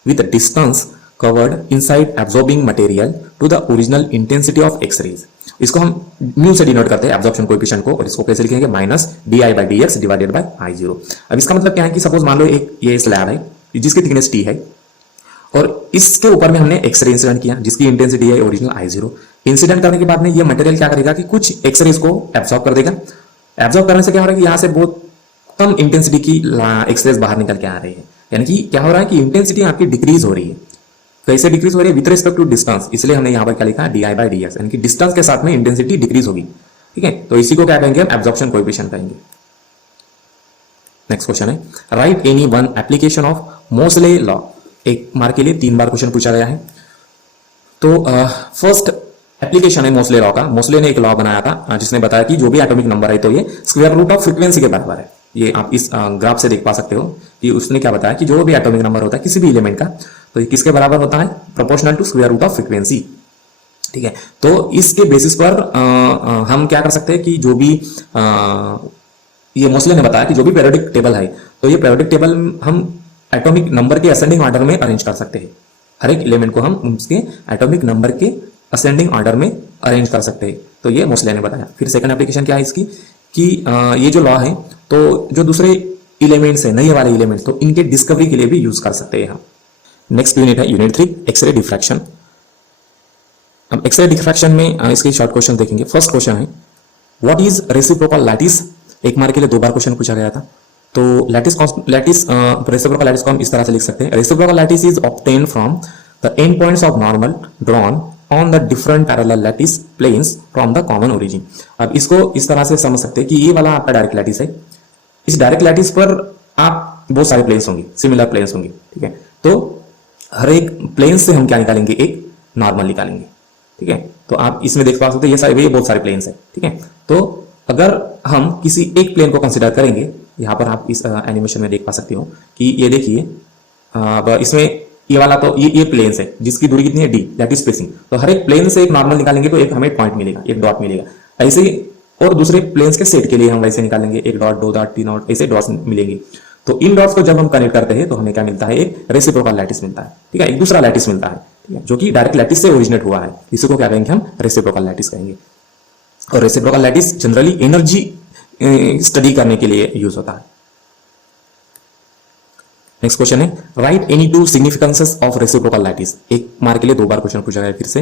with distance covered inside absorbing material to the original intensity of X-rays. इसको हम म्यू से डिनोट करते हैं एब्जॉर्प्शन कोएफिशिएंट को, और इसको कैसे लिखेंगे, minus di/dx divided by I0। अब इसका मतलब क्या है कि सपोज मान लो एक ये स्लैब है जिसकी थिकनेस t है और इसके ऊपर में हमने एक्सरे इंसिडेंट किया जिसकी इंटेंसिटी है ओरिजिनल I0। इंसिडेंट करने के बाद में ये मटेरियल क्या करेगा कि कुछ एक्सरेज को एब्जॉर्ब कर देगा। एब्जॉर्ब करने से क्या हो रहा है कि यहाँ से बहुत कम इंटेंसिटी की एक्सरेज बाहर निकल के आ रही है, यानी कि क्या हो रहा है कि इंटेंसिटी आपकी डिक्रीज हो रही है। कैसे डिक्रीज हो रही है, विद रिस्पेक्ट टू डिस्टेंस, इसलिए हमने यहाँ पर क्या लिखा di/dx, यानी कि डिस्टेंस के साथ में इंटेंसिटी डिक्रीज होगी। ठीक है, तो इसी को क्या कहेंगे हम, एब्जॉर्प्शन कोएफिशिएंट कहेंगे। नेक्स्ट क्वेश्चन है, write any one application of Mosle law. एक मार्क के लिए 3 बार क्वेश्चन पूछा गया है। तो फर्स्ट एप्लीकेशन है मोसले लॉ का। मोसले ने एक लॉ बनाया था जिसने बताया कि जो भी एटॉमिक नंबर है तो ये स्क्वायर रूट ऑफ फ्रीक्वेंसी के बराबर है। ये आप इस ग्राफ से देख पा सकते हो कि उसने क्या बताया कि जो भी एटॉमिक नंबर होता है किसी भी एलिमेंट का, तो ये किसके बराबर होता है, proportional to square root of frequency. ठीक है, तो इसके बेसिस पर हम क्या कर सकते हैं कि जो भी ये मोसले ने बताया कि जो भी पीरियोडिक टेबल है तो ये पीरियोडिक टेबल हम एटॉमिक नंबर के असेंडिंग ऑर्डर में अरेंज कर सकते हैं। हर एक एलिमेंट को हम उसके एटॉमिक नंबर के असेंडिंग ऑर्डर में अरेंज कर सकते हैं, तो ये मोसले ने बताया। फिर सेकंड एप्लीकेशन क्या है इसकी कि ये जो लॉ है तो जो दूसरे एलिमेंट्स है, नए वाले एलिमेंट्स, तो इनके डिस्कवरी के लिए भी यूज कर सकते हैं हम। नेक्स्ट यूनिट है यूनिट 3, एक्सरे डिफ्रैक्शन। हम एक्सरे डिफ्रैक्शन में इसके शॉर्ट क्वेश्चन देखेंगे। फर्स्ट क्वेश्चन है, व्हाट इज रेसिप्रोकल लैटिस। एक मार्क के लिए 2 बार क्वेश्चन पूछा गया था। तो लैटिस रेसिप्रोकल लैटिस को हम इस तरह से लिख सकते हैं, reciprocal lattice is obtain from the end points of normal drawn on the different parallel lattice planes from the common origin. अब इसको इस तरह से समझ सकते हैं कि ये वाला आपका डायरेक्ट लैटिस है, इस डायरेक्ट लैटिस पर आप बहुत सारे प्लेन्स होंगे, सिमिलर प्लेन्स होंगे। ठीक है, तो हर एक प्लेन से हम क्या निकालेंगे, एक नॉर्मल निकालेंगे। ठीक है, तो आप इसमें देख पा सकते हैं ये बहुत सारे प्लेन्स है। ठीक है, तो अगर हम किसी एक प्लेन को कंसिडर करेंगे, यहाँ पर आप इस एनिमेशन में देख पा सकते हो कि ये देखिए इसमें ये वाला तो ये प्लेन्स है जिसकी दूरी कितनी है d, दैट इज स्पेसिंग। तो हर एक प्लेन से एक नॉर्मल निकालेंगे तो एक हमें पॉइंट मिलेगा, एक डॉट मिलेगा। ऐसे ही और दूसरे प्लेन्स के सेट के लिए हम वैसे निकालेंगे, एक डॉट, 2 डॉट, 3 डॉट, ऐसे डॉट्स मिलेंगे। तो इन डॉट्स को जब हम कनेक्ट करते हैं तो हमें क्या मिलता है, एक रेसिप्रोकल लैटिस मिलता है। ठीक है, एक दूसरा लैटिस मिलता है, ठीक है, जो कि डायरेक्ट लैटिस से ओरिजिनेट हुआ है। इसी को क्या कहेंगे हम, रेसिप्रोकल लैटिस कहेंगे। और reciprocal lattice generally energy study करने के लिए यूज होता है। नेक्स्ट क्वेश्चन है, write any 2 significances of reciprocal lattice. एक मार्क के लिए 2 बार क्वेश्चन पूछा गया फिर से।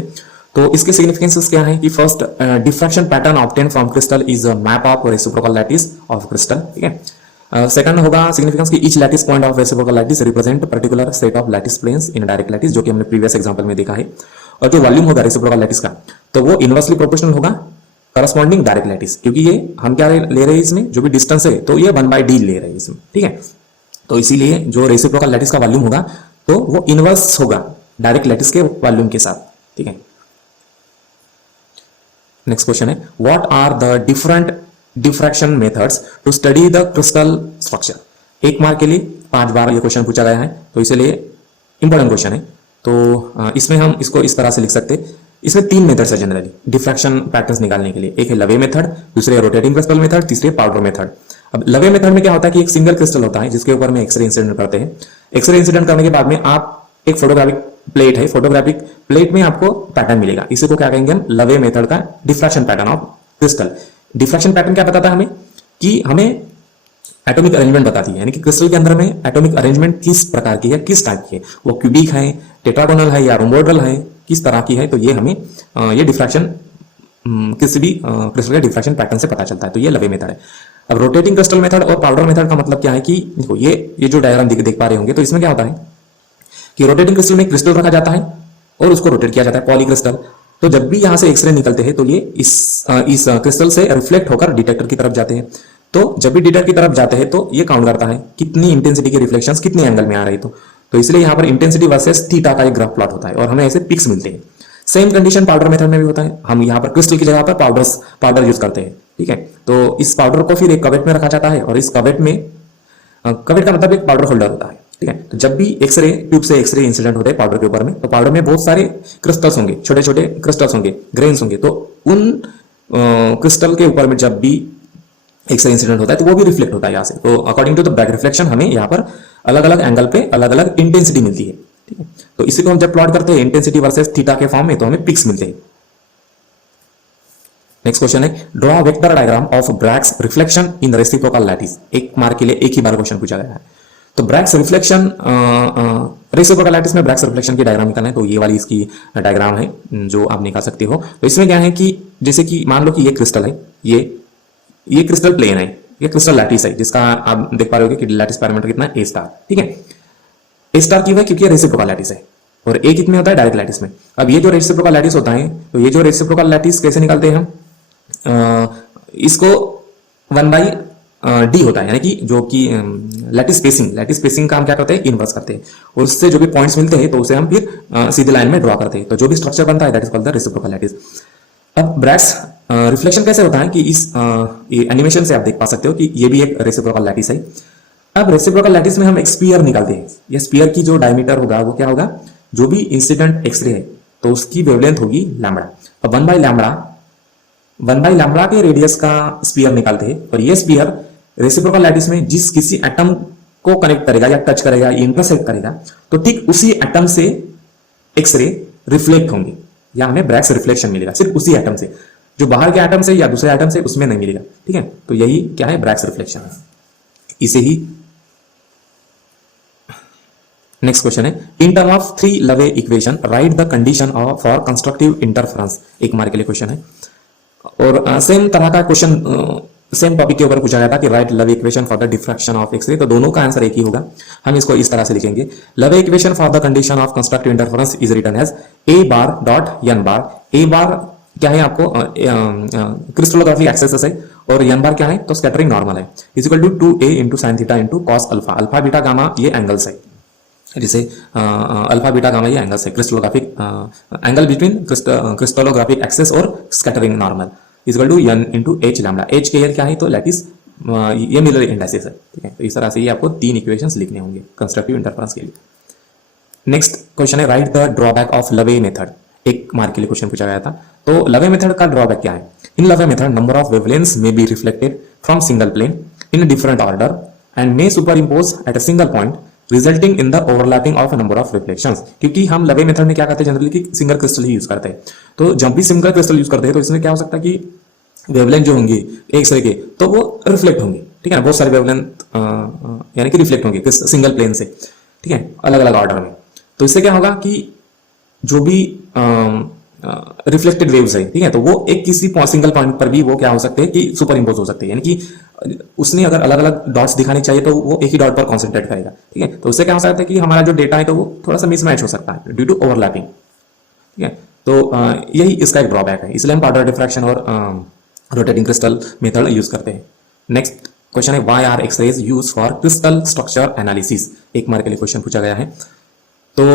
तो इसके सिग्निफिकेंसेस क्या है कि first, diffraction pattern obtain from crystal is a map of reciprocal lattice of crystal. ठीक है, सेकंड होगा सिग्निफिकेंस की each lattice point of reciprocal lattice represent particular set of lattice planes in direct lattice, जो कि हमने previous example में देखा है। और जो वॉल्यूम होगा रेसिप्रोकल लैटिस का तो वो इनवर्सली प्रोपोर्शनल होगा करस्पॉन्डिंग डायरेक्ट लैटिस, क्योंकि ये हम क्या ले रहे हैं इसमें, जो भी डिस्टेंस है तो ये 1/d ले रहे हैं इसमें। ठीक है, तो इसीलिए जो रेसिप्रोकल लैटिस का वॉल्यूम होगा तो वो इनवर्स होगा डायरेक्ट लैटिस के वॉल्यूम के साथ। ठीक है, नेक्स्ट क्वेश्चन है, what are the different diffraction methods to study the crystal structure. एक मार्क के लिए 5 बार ये क्वेश्चन पूछा गया है, तो इसलिए इंपॉर्टेंट क्वेश्चन है। तो इसमें हम इसको इस तरह से लिख सकते हैं, इसमें 3 मेथड्स है जनरली डिफ्रैक्शन पैटर्न्स निकालने के लिए। एक है लवे मेथड, दूसरे रोटेटिंग क्रिस्टल मेथड, तीसरे पाउडर मेथड। अब लवे मेथड में क्या होता है कि एक सिंगल क्रिस्टल होता है जिसके ऊपर में एक्सरे इंसिडेंट करते हैं। एक्सरे इंसिडेंट करने के बाद में आप एक फोटोग्राफिक प्लेट है, फोटोग्राफिक प्लेट में आपको पैटर्न मिलेगा। इसी को क्या कहेंगे हम, लवे मेथड का diffraction pattern of crystal. Diffraction pattern क्या बताता है हमें कि हमें एटॉमिक अरेंजमेंट बताती है, यानी कि क्रिस्टल के अंदर में एटॉमिक अरेंजमेंट किस प्रकार की है, किस टाइप की है, वो क्यूबिक है, टेट्रागोनल है या रोम्बोइडल है, किस तरह की है। तो ये हमें ये डिफ्रैक्शन किसी भी क्रिस्टल के डिफ्रैक्शन पैटर्न से पता चलता है। तो ये लवे मेथड है। अब रोटेटिंग क्रिस्टल मेथड और पाउडर मेथड का मतलब क्या है कि देखो ये जो डायग्राम देख पा रहे होंगे, तो इसमें क्या होता है कि रोटेटिंग क्रिस्टल में क्रिस्टल रखा जाता है और उसको रोटेट किया जाता है, पॉलीक्रिस्टल। तो जब भी यहां से एक्सरे निकलते हैं तो ये इस क्रिस्टल से रिफ्लेक्ट होकर डिटेक्टर की तरफ जाते हैं। तो जब भी डिटेक्टर की तरफ जाते हैं तो ये काउंट करता है कितनी इंटेंसिटी के रिफ्लेक्शंस कितने एंगल में आ रही। तो इसलिए यहाँ पर इंटेंसिटी वर्सेस थीटा का एक ग्राफ प्लॉट होता है और हमें ऐसे पिक्स मिलते हैं। सेम कंडीशन पाउडर मेथड में भी होता है। हम यहाँ पर क्रिस्टल की जगह पर पाउडर यूज करते हैं, ठीक है। तो इस पाउडर को फिर एक कवेट में रखा जाता है और इस कवेट में कवेट का मतलब एक पाउडर होल्डर होता है, ठीक है। तो जब भी एक्सरे ट्यूब से एक्सरे इंसिडेंट होते हैं पाउडर के ऊपर में, तो पाउडर में बहुत सारे क्रिस्टल्स होंगे, छोटे छोटे क्रिस्टल्स होंगे, ग्रेन्स होंगे। तो उन क्रिस्टल के ऊपर में जब भी एक्सरे इंसिडेंट होता है तो वो भी रिफ्लेक्ट होता है यहाँ से। तो according to the back reflection हमें यहाँ पर अलग अलग एंगल पे अलग अलग इंटेंसिटी मिलती है, ठीक है। तो इसी को हम जब प्लॉट करते हैं इंटेंसिटी वर्सेस थीटा के फॉर्म में, तो हमें पिक्स मिलते हैं। नेक्स्ट क्वेश्चन है, draw vector diagram of Bragg's reflection in reciprocal lattice. एक मार्क के लिए एक ही बार क्वेश्चन पूछा गया है। तो ब्रैग्स रिफ्लेक्शन रेसिप्रोकल लैटिस में ब्रैग्स रिफ्लेक्शन की डायग्राम निकालना है। तो ये वाली इसकी डायग्राम है जो आप निकाल सकते हो। तो इसमें क्या है कि जैसे कि मान लो कि ये क्रिस्टल है, ये क्रिस्टल प्लेन है, ये क्रिस्टल लैटिस है जिसका आप देख पा रहे हो कि लैटिस पैरामीटर कितना है, ए स्टार, ठीक है। ए स्टार क्यों है? क्योंकि ये रेसिप्रोकल लैटिस है और ए कितने होता है डायरेक्ट लैटिस में। अब ये जो रेसिप्रोकल लैटिस होता है, तो ये जो रेसिप्रोकल लैटिस कैसे निकालते हैं हम, इसको 1/d होता है, यानी कि जो कि लैटिस स्पेसिंग का हम क्या करते हैं, इनवर्स करते हैं और उससे जो भी पॉइंट्स मिलते हैं तो उसे हम फिर सीधे लाइन में ड्रॉ करते हैं। तो जो भी स्ट्रक्चर बनता है that is called the reciprocal lattice. अब ब्रैग्स रिफ्लेक्शन कैसे होता है कि इस एनिमेशन से आप देख पा सकते हो कि ये भी एक रेसिप्रोकल लैटिस है। अब रेसिप्रोकल लैटिस में हम एक स्फीयर निकालते हैं। ये स्फीयर की जो डायमीटर होगा वो क्या होगा, जो भी इंसिडेंट एक्सरे है तो उसकी वेवलेंथ होगी लैम्बडा। अब 1/λ के रेडियस का स्फीयर निकालते हैं और ये स्फीयर रेसिप्रोकल लैटिस में जिस किसी एटम को कनेक्ट करेगा या टच करेगा या इंटरसेक्ट करेगा तो ठीक उसी एटम से एक्सरे रिफ्लेक्ट होंगे या हमें ब्रैग्स रिफ्लेक्शन मिलेगा, सिर्फ उसी एटम से। जो बाहर के एटम से या दूसरे एटम से उसमें नहीं मिलेगा, ठीक है। तो यही क्या है, ब्रैग्स रिफ्लेक्शन। इसे ही नेक्स्ट क्वेश्चन है, इन टर्म ऑफ 3 लवे equation right the condition of for constructive interference. एक मार्क के लिए क्वेश्चन है और सेम तरह का क्वेश्चन सेम टॉपिक के ऊपर पूछा गया था कि write Laue equation for the diffraction of X ray. तो दोनों का आंसर एक ही होगा। हम इसको इस तरह से लिखेंगे, Laue equation for the condition of constructive interference is written as a bar dot n bar. a bar क्या है आपको क्रिस्टलोग्राफिक एक्सेस है और n बार क्या है तो स्कैटरिंग नॉर्मल है, is equal to 2a into sine theta into cos alpha. Alpha beta gamma ये एंगल्स है, जिसे अल्फा बीटा गामा ये एंगल्स है, crystallographic angle between crystallographic axes और scattering normal is equal to n into h lambda. h के क्या है तो लैटिस ये मिलर इंडाइसिस है, ठीक है। तो इस तरह से ये आपको 3 इक्वेशंस लिखने होंगे कंस्ट्रक्टिव इंटरफेरेंस के लिए। नेक्स्ट क्वेश्चन है, राइट द ड्रॉबैक ऑफ लवे मेथड। एक मार्क के लिए क्वेश्चन पूछा गया था। तो लवे मेथड का ड्रॉबैक क्या है, in Laue method number of wavelengths may be reflected from single plane in different order and may superimpose at a single point resulting in the overlapping of number of reflections. क्योंकि हम लवे method में क्या करते हैं generally कि single crystal ही use करते हैं। तो जब भी सिंगल क्रिस्टल यूज करते हैं तो इसमें क्या हो सकता है कि वेवलेंथ जो होंगी एक्सरे के तो वो रिफ्लेक्ट होंगे, ठीक है ना। बहुत सारे वेवलेंथ यानी कि रिफ्लेक्ट होंगे सिंगल प्लेन से, ठीक है, अलग अलग ऑर्डर में। तो इससे क्या होगा कि जो भी रिफ्लेक्टेड वेव्स है, ठीक है, तो वो एक किसी सिंगल पॉइंट पर भी वो क्या हो सकते हैं कि सुपर इम्पोज हो सकते हैं। यानी कि उसने अगर अलग अलग डॉट्स दिखाने चाहिए तो वो एक ही डॉट पर कॉन्सेंट्रेट करेगा, ठीक है। तो उससे क्या हो सकता है कि हमारा जो डेटा है तो वो थोड़ा सा मिसमैच हो सकता है ड्यू टू ओवरलैपिंग, ठीक है। तो यही इसका एक ड्रॉबैक है, इसलिए हम पाउडर डिफ्रैक्शन और रोटेटिंग क्रिस्टल मेथड यूज करते हैं। नेक्स्ट क्वेश्चन है, why are X rays use for crystal structure analysis. एक मार्क के लिए क्वेश्चन पूछा गया है। तो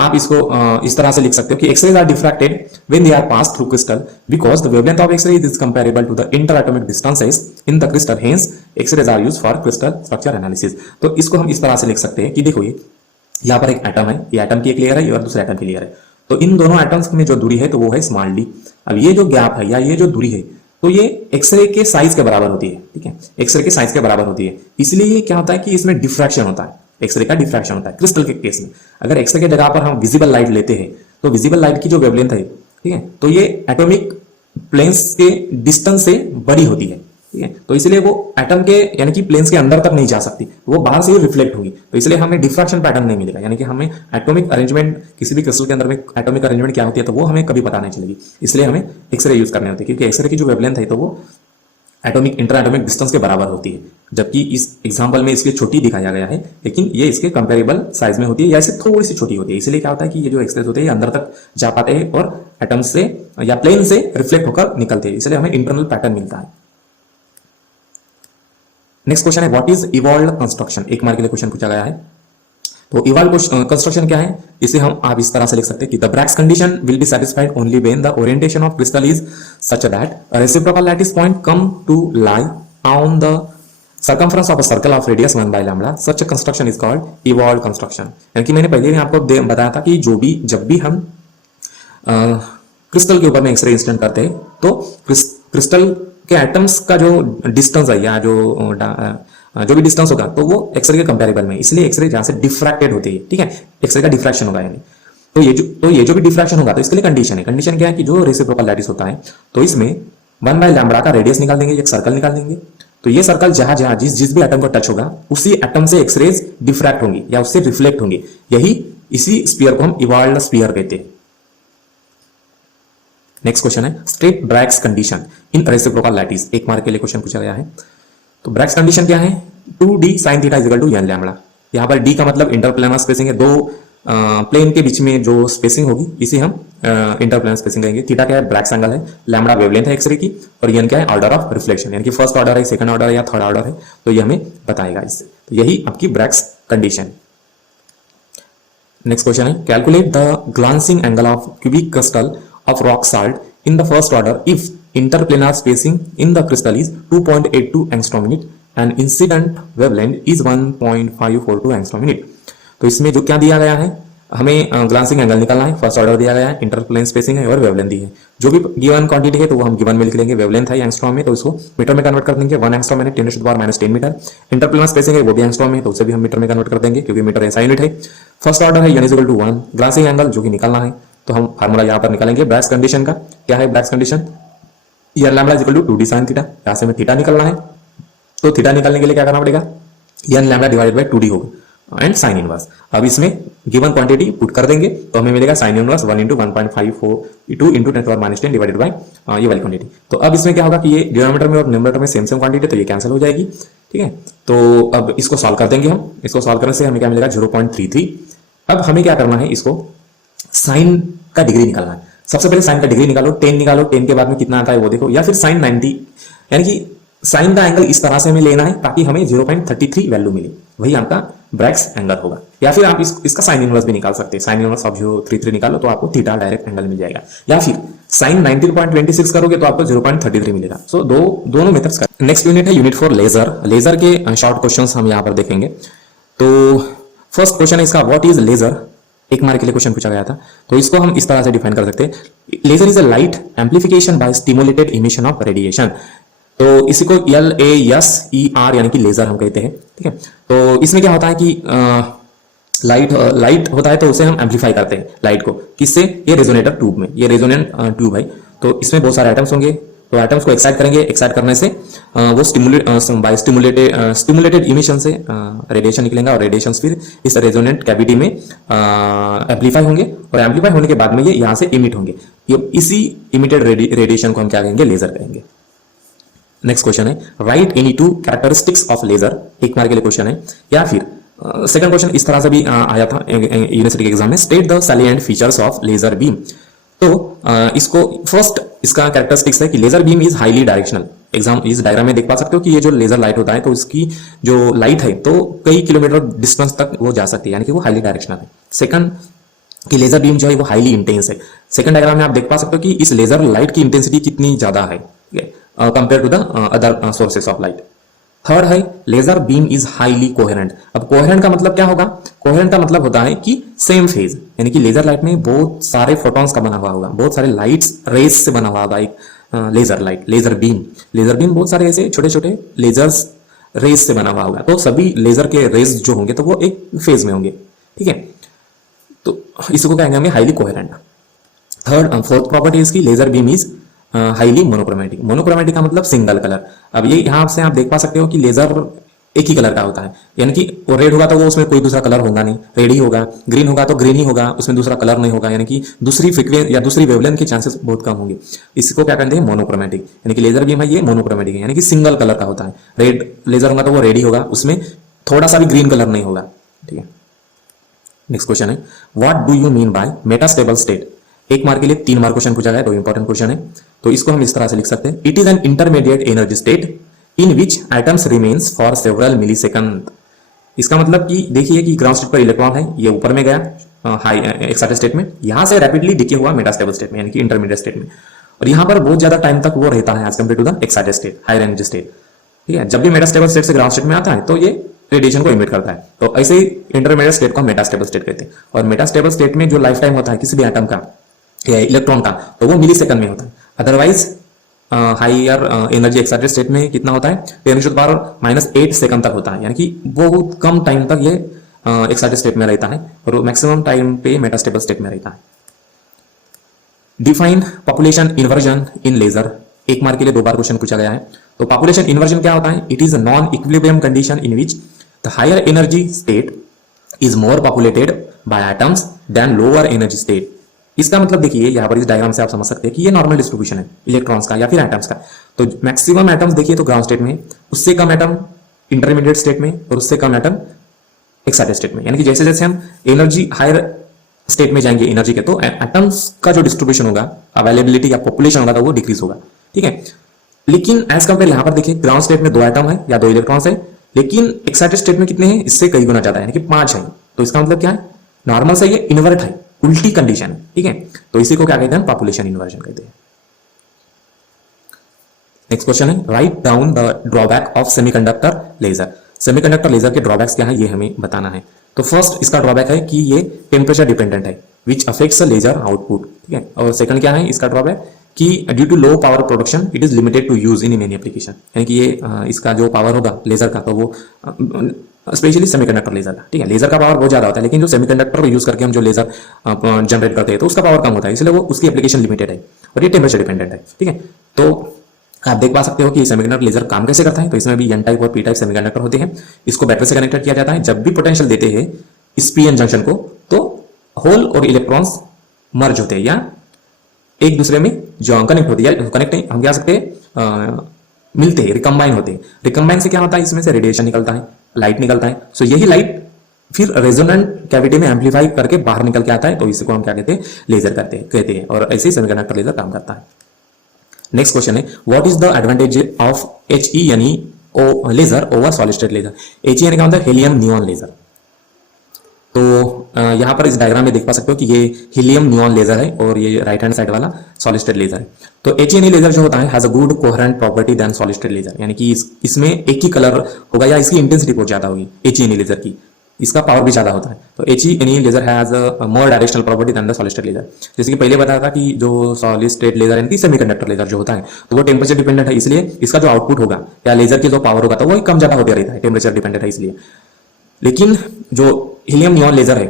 आप इसको इस तरह से लिख सकते हो कि x rays are diffracted when they are pass through crystal because the wavelength of x ray is comparable to the interatomic distances in the crystal, hence x rays are used for crystal structure analysis. तो इसको हम इस तरह से लिख सकते हैं कि देखो ये यहाँ पर एक एटम है, ये एटम की एक लेयर है और दूसरे एटम की लेयर है। तो इन दोनों एटम्स में जो दूरी है तो वो है स्मॉल डी। अब ये जो गैप है या ये जो दूरी है तो ये एक्सरे के साइज के बराबर होती है, ठीक है, एक्सरे के साइज के बराबर होती है। इसलिए ये क्या होता है कि इसमें डिफ्रैक्शन होता है, एक्सरे का डिफ्रैक्शन होता है। क्रिस्टल के केस में अगर एक्सरे के जगह पर हम विजिबल लाइट लेते हैं तो विजिबल लाइट की जो वेवलेंथ है, ठीक है, तो ये एटॉमिक प्लेन्स के डिस्टेंस से बड़ी होती है, ठीक है। तो इसलिए वो एटम के यानी कि प्लेन्स के अंदर तक नहीं जा सकती, वो बाहर से ही रिफ्लेक्ट होगी। तो इसलिए हमें डिफ्रैक्शन पैटर्न नहीं मिलेगा, यानी कि हमें एटॉमिक अरेंजमेंट किसी भी क्रिस्टल के अंदर में एटॉमिक अरेंजमेंट क्या होती है तो वो हमें कभी पता नहीं चलेगी। इसलिए हमें एक्सरे यूज करने होते हैं क्योंकि एक्सरे की जो वेवलेंथ है तो वो एटॉमिक इंटर एटॉमिक डिस्टेंस के बराबर होती है, जबकि इस एग्जांपल में इसके छोटी दिखाया गया है, लेकिन ये इसके कंपेरेबल साइज में होती है या इससे थोड़ी सी छोटी होती है। इसलिए क्या होता है कि ये जो एक्सरेज होते हैं ये अंदर तक जा पाते हैं और एटम से या प्लेन से रिफ्लेक्ट होकर निकलते हैं, इसलिए हमें इंटरनल पैटर्न मिलता है। नेक्स्ट क्वेश्चन है what is evolve construction. 1 mark के लिए क्वेश्चन पूछा गया है। तो इवॉल्व कंस्ट्रक्शन क्या है, इसे हम आप इस तरह से लिख सकते हैं कि the Bragg's condition will be satisfied only when the orientation of crystal is such that a reciprocal lattice point come to lie on the circumference of a circle of radius 1 by lambda. Such a construction is called evolved construction. यानी कि मैंने पहले भी आपको बताया था कि जब भी हम क्रिस्टल के ऊपर में एक्सरे इंस्टेंट करते हैं तो क्रिस्टल के एटम्स का जो डिस्टेंस है या जो भी डिस्टेंस होगा तो वो एक्सरे के कंपेरेबल में, इसलिए एक्सरे जहां से डिफ्रैक्टेड होती है, ठीक है, एक्सरे का डिफ्रैक्शन होगा यानी। तो ये जो भी डिफ्रैक्शन होगा तो इसके लिए कंडीशन है। कंडीशन क्या है कि जो रेसिप्रोकल लैटिस होता है तो इसमें 1 बाय लैम्बडा का रेडियस निकाल देंगे, एक सर्कल निकाल देंगे। तो ये सर्कल जहां जहां जिस भी एटम को टच होगा उसी एटम से एक्सरेज डिफ्रैक्ट होंगी या उससे रिफ्लेक्ट होंगी, इसी स्फीयर को हम इवॉल्व्ड स्फीयर कहते हैं। नेक्स्ट क्वेश्चन है state Bragg's condition in reciprocal lattice. 1 mark के लिए क्वेश्चन पूछा गया है। तो ब्रैग्स कंडीशन क्या है, 2d sin theta is equal to n lambda. यहां पर d का मतलब इंटरप्लेनर स्पेसिंग है, दो प्लेन के बीच में जो स्पेसिंग होगी इसे हम इंटरप्लेनर स्पेसिंग कहेंगे। थीटा क्या है, ब्रैग्स एंगल है, लैम्बडा वेवलेंथ है एक्सरे की, और n क्या है, ऑर्डर ऑफ रिफ्लेक्शन, यानी कि फर्स्ट ऑर्डर है, सेकंड ऑर्डर है या थर्ड ऑर्डर है, तो ये हमें बताएगा इससे। तो यही आपकी ब्रैग्स कंडीशन। नेक्स्ट क्वेश्चन है calculate the glancing angle of cubic crystal of rock salt in the first order if interplanar spacing in the crystal is 2.82 angstrom minute and incident wavelength is 1.542 angstrom minute। तो इसमें जो क्या दिया गया है, हमें glancing angle निकालना है, फर्स्ट ऑर्डर दिया गया है, इंटरप्लेन स्पेसिंग है और वेवलेंथ दी है। जो भी गिवन क्वांटिटी है तो वो हम गिवन में लिख लेंगे। वेवलेंथ है एंगस्ट्रॉम में तो इसको मीटर में कन्वर्ट कर देंगे, 1 एंगस्ट्रॉम है 10⁻⁻10 मीटर। इंटरप्लेनर स्पेसिंग है वो भी एंगस्ट्रॉम में तो उसे भी हम मीटर में कन्वर्ट कर देंगे क्योंकि मीटर ऐसा यूनिट है। फर्स्ट ऑर्डर है n is equal to 1, glancing angle जो कि निकालना है तो हम फार्मूला यहाँ पर निकालेंगे ब्रैग्स कंडीशन का। क्या है Bragg's condition, n lambda is equal to 2d sin theta, यहाँ से हमें थीटा निकालना है तो थीटा निकालने के लिए क्या करना पड़ेगा, n lambda divided by 2d होगा एंड साइन इनवर्स। अब इसमें गिवन क्वांटिटी पुट कर देंगे तो हमें मिलेगा साइन इनवर्स 1 × 1.542 × 10⁻⁻10 डिवाइडेड बाय ये वाली क्वांटिटी। तो अब इसमें क्या होगा कि ये डिनोमिनेटर में और न्यूमरेटर में सेम क्वांटिटी तो ये कैंसिल हो जाएगी, ठीक है। तो अब इसको सॉल्व कर देंगे हम, इसको सॉल्व करने से हमें क्या मिलेगा 0.33। अब हमें क्या करना है, इसको साइन का डिग्री निकालना है। सबसे पहले साइन का डिग्री निकालो, 10 निकालो, 10 के बाद में कितना आता है वो देखो, या फिर साइन 90, यानी कि साइन का एंगल इस तरह से हमें लेना है ताकि हमें 0.33 वैल्यू मिले, वही आपका ब्रैग्स एंगल होगा। या फिर आप इसका साइन इनवर्स भी निकाल सकते हैं, साइन इनवर्स ऑफ 0.33 निकालो तो आपको थीटा डायरेक्ट एंगल मिल जाएगा, या फिर साइन 19.26 करोगे तो आपको 0.33 मिलेगा। सो दोनों मेथड्स का। नेक्स्ट यूनिट है यूनिट फॉर लेजर। लेजर के शॉर्ट क्वेश्चंस हम यहाँ पर देखेंगे। तो फर्स्ट क्वेश्चन है इसका व्हाट इज लेजर। 1 मार्क के लिए क्वेश्चन पूछा गया था, तो इसको हम इस तरह से डिफाइन कर सकते हैं, laser is a light amplification by stimulated emission of radiation. तो इसी को LASER यानी कि लेजर हम कहते हैं, ठीक है। तो इसमें क्या होता है कि लाइट होता है तो उसे हम एम्पलीफाई करते हैं लाइट को, किससे, ये रेजोनेटर ट्यूब में, ये रेजोनेंट ट्यूब है तो इसमें बहुत सारे एटम्स होंगे, तो एटम्स को एक्साइट करेंगे, एक्साइट करने से वो स्टिमुलेटेड इमिशन से रेडिएशन निकलेगा और रेडिएशन फिर इस रेजोनेंट कैविटी में एम्पलीफाई होंगे और एम्पलीफाई होने के बाद में ये यहाँ से इमिट होंगे। ये इसी इमिटेड रेडिएशन को हम क्या कहेंगे, लेजर कहेंगे। नेक्स्ट क्वेश्चन है write any 2 characteristics of laser. 1 mark के लिए क्वेश्चन है, या फिर सेकंड क्वेश्चन इस तरह से भी आया था यूनिवर्सिटी के एग्जाम में, state the salient features of laser beam. तो इसको फर्स्ट इसका कैरेक्टरिस्टिक्स है कि laser beam is highly directional. Exam इस डायग्राम में देख पा सकते हो कि ये जो लेजर लाइट होता है तो उसकी जो लाइट है तो कई किलोमीटर डिस्टेंस तक वो जा सकती है, यानी कि वो हाईली डायरेक्शनल है। सेकंड कि लेजर बीम जो है वो हाईली इंटेंस है। सेकंड डायग्राम में आप देख पा सकते हो कि इस लेजर लाइट की इंटेंसिटी कितनी ज्यादा है compare to the other sources of light. Third है laser beam is highly coherent. अब कोहेरेंट का मतलब क्या होगा, कोहेरेंट का मतलब होता है कि सेम फेज, यानी कि लेजर लाइट में बहुत सारे फोटॉन्स का बना हुआ होगा, बहुत सारे लाइट्स रेज से बना हुआ होगा एक लेजर लाइट, लेजर बीम बहुत सारे ऐसे छोटे छोटे लेजर्स रेज से बना हुआ होगा, तो सभी लेजर के रेज जो होंगे तो वो एक फेज में होंगे, ठीक है। तो इसको कहेंगे हमें हाईली कोहेरेंट। फोर्थ प्रॉपर्टी इसकी laser beam is highly monochromatic. Monochromatic का मतलब सिंगल कलर। अब ये यहाँ से आप देख पा सकते हो कि लेजर एक ही कलर का होता है, यानी कि वो रेड होगा तो वो उसमें कोई दूसरा कलर होगा नहीं, रेड ही होगा। ग्रीन होगा तो ग्रीन ही होगा, उसमें दूसरा कलर नहीं होगा, यानी कि दूसरी फ्रीक्वेंसी या दूसरी वेवलेंथ के चांसेस बहुत कम होंगे। इसको क्या कहते हैं, मोनोक्रोमेटिक। यानी कि लेजर बीम है ये मोनोक्रोमेटिक है, यानी कि सिंगल कलर का होता है। रेड लेजर होगा तो वो रेड ही होगा, उसमें थोड़ा सा भी ग्रीन कलर नहीं होगा। ठीक है, नेक्स्ट क्वेश्चन है, what do you mean by metastable state. 1 mark के लिए 3 मार्क क्वेश्चन पूछा गया है, तो इंपॉर्टेंट क्वेश्चन है। तो इसको हम इस तरह से लिख सकते हैं, it is an intermediate energy state in which atoms remains for several millisecond. इसका मतलब कि देखिए कि ग्राउंड स्टेट पर इलेक्ट्रॉन है, ये ऊपर में गया हाई एक्साइटेड स्टेट में, यहां से रैपिडली डिके हुआ मेटास्टेबल स्टेट में, यानी कि इंटरमीडिएट स्टेट में, और यहां पर बहुत ज्यादा टाइम तक वो रहता है as compare to the excited state, higher energy state. ठीक है, जब भी मेटास्टेबल स्टेट से ग्राउंड स्टेट में आता है तो ये रेडिएशन को इमिट करता है। तो ऐसे ही इंटरमीडिएट स्टेट को मेटास्टेबल स्टेट कहते हैं। और मेटास्टेबल स्टेट में जो लाइफ टाइम होता है किसी भी एटम का या इलेक्ट्रॉन का, तो वो मिली सेकंड में होता है। Otherwise higher energy excited state में कितना होता है, 10⁻⁻8 सेकंड तक होता है, यानी कि बहुत कम टाइम तक ये एक्साइटेड स्टेट में रहता है, और मैक्सिमम टाइम पे मेटास्टेबल स्टेट में रहता है। डिफाइन पॉपुलेशन इन्वर्जन इन लेजर। 1 मार्क के लिए 2 बार क्वेश्चन पूछा गया है। तो पॉपुलेशन इन्वर्जन क्या होता है, it is a non equilibrium condition in which the higher energy state is more populated by atoms than lower energy state. इसका मतलब देखिए यहां पर इस डायग्राम से आप समझ सकते हैं कि ये नॉर्मल डिस्ट्रीब्यूशन है इलेक्ट्रॉन्स का या फिर एटम्स का। तो मैक्सिमम एटम्स देखिए तो ग्राउंड स्टेट में, उससे कम एटम इंटरमीडिएट स्टेट में, और उससे कम एटम एक्साइटेड स्टेट में। यानी कि जैसे जैसे हम एनर्जी हायर स्टेट में जाएंगे एनर्जी के, तो एटम्स का जो डिस्ट्रीब्यूशन होगा, अवेलेबिलिटी या पॉपुलेशन होगा, तो वो डिक्रीज होगा। ठीक है, लेकिन एज कंपेयर यहां पर देखिए ग्राउंड स्टेट में 2 एटम है या 2 इलेक्ट्रॉन्स है, लेकिन एक्साइटेड स्टेट में कितने हैं, इससे कई गुना ज्यादा है, यानी कि 5 है। तो इसका मतलब क्या है, नॉर्मल से ये इन्वर्ट है, उल्टी कंडीशन है। ठीक है, तो इसी को क्या कहते हैं, पॉपुलेशन इन्वर्जन कहते हैं। नेक्स्ट क्वेश्चन है, write down the drawback of semiconductor laser. Semiconductor laser के ड्रॉबैक्स क्या है, ये हमें बताना है। तो फर्स्ट इसका ड्रॉबैक है कि ये टेम्परेचर डिपेंडेंट है, विच अफेक्ट्स लेजर आउटपुट। ठीक है, और सेकंड क्या है इसका ड्रॉबैक, कि due to low power production it is limited to use in many application. यानी कि ये इसका जो पावर होगा लेजर का, तो वो स्पेशली सेमीकंडक्टर लेजर का। ठीक है, लेजर का पावर बहुत ज्यादा होता है, लेकिन जो सेमीकंडक्टर को यूज करके हम जो लेजर जनरेट करते हैं तो उसका पावर कम होता है, इसलिए वो उसकी एप्लीकेशन लिमिटेड है, और ये टेम्परेचर डिपेंडेंट है। ठीक है, तो आप देख पा सकते हो कि सेमीकंडक्टर लेजर काम कैसे करता है। तो इसमें भी एन टाइप और पी टाइप सेमीकंडक्टर होते हैं। इसको बैटरी से कनेक्टेड किया जाता है। जब भी पोटेंशियल देते हैं इस पीएन जंक्शन को, तो होल और इलेक्ट्रॉन्स मर्ज होते हैं या एक दूसरे में जो कनेक्ट होते हैं, या कनेक्ट नहीं हम कह सकते हैं, मिलते हैं, रिकम्बाइन होते हैं। रिकम्बाइन से क्या होता है, इसमें से रेडिएशन निकलता है, लाइट निकलता है। सो यही लाइट फिर रेजोनेंट कैविटी में एम्पलीफाई करके बाहर निकल के आता है, तो इसको हम क्या कहते हैं, लेजर कहते हैं। और ऐसे ही सेमीकंडक्टर लेजर काम करता है। नेक्स्ट क्वेश्चन है, what is the advantage of HENO laser over solid state laser. HEN का मतलब हीलियम नियॉन लेजर। तो यहां पर इस डायग्राम में देख पा सकते हो कि ये हीलियम नियॉन लेजर है, और ये राइट हैंड साइड वाला सॉलिड स्टेट लेजर है। तो HENE लेजर जो होता है has a good coherent property than solid state laser, यानी कि इसमें एक ही कलर होगा या इसकी इंटेंसिटी बहुत ज्यादा होगी HENE लेजर की, इसका पावर भी ज्यादा होता है। तो HENE laser has more directional property than the solid state laser. जैसे कि पहले बताया था कि जो सॉलिड स्टेट लेजर यानी कि सेमीकंडक्टर लेजर जो होता है, तो वो टेम्परेचर डिपेंडेंट है, इसलिए इसका जो आउटपुट होगा या लेजर की जो पावर होगा, तो वो कम ज्यादा होते रहता है, टेम्परेचर डिपेंडेंट है इसलिए। लेकिन जो हीलियम नियॉन लेजर है,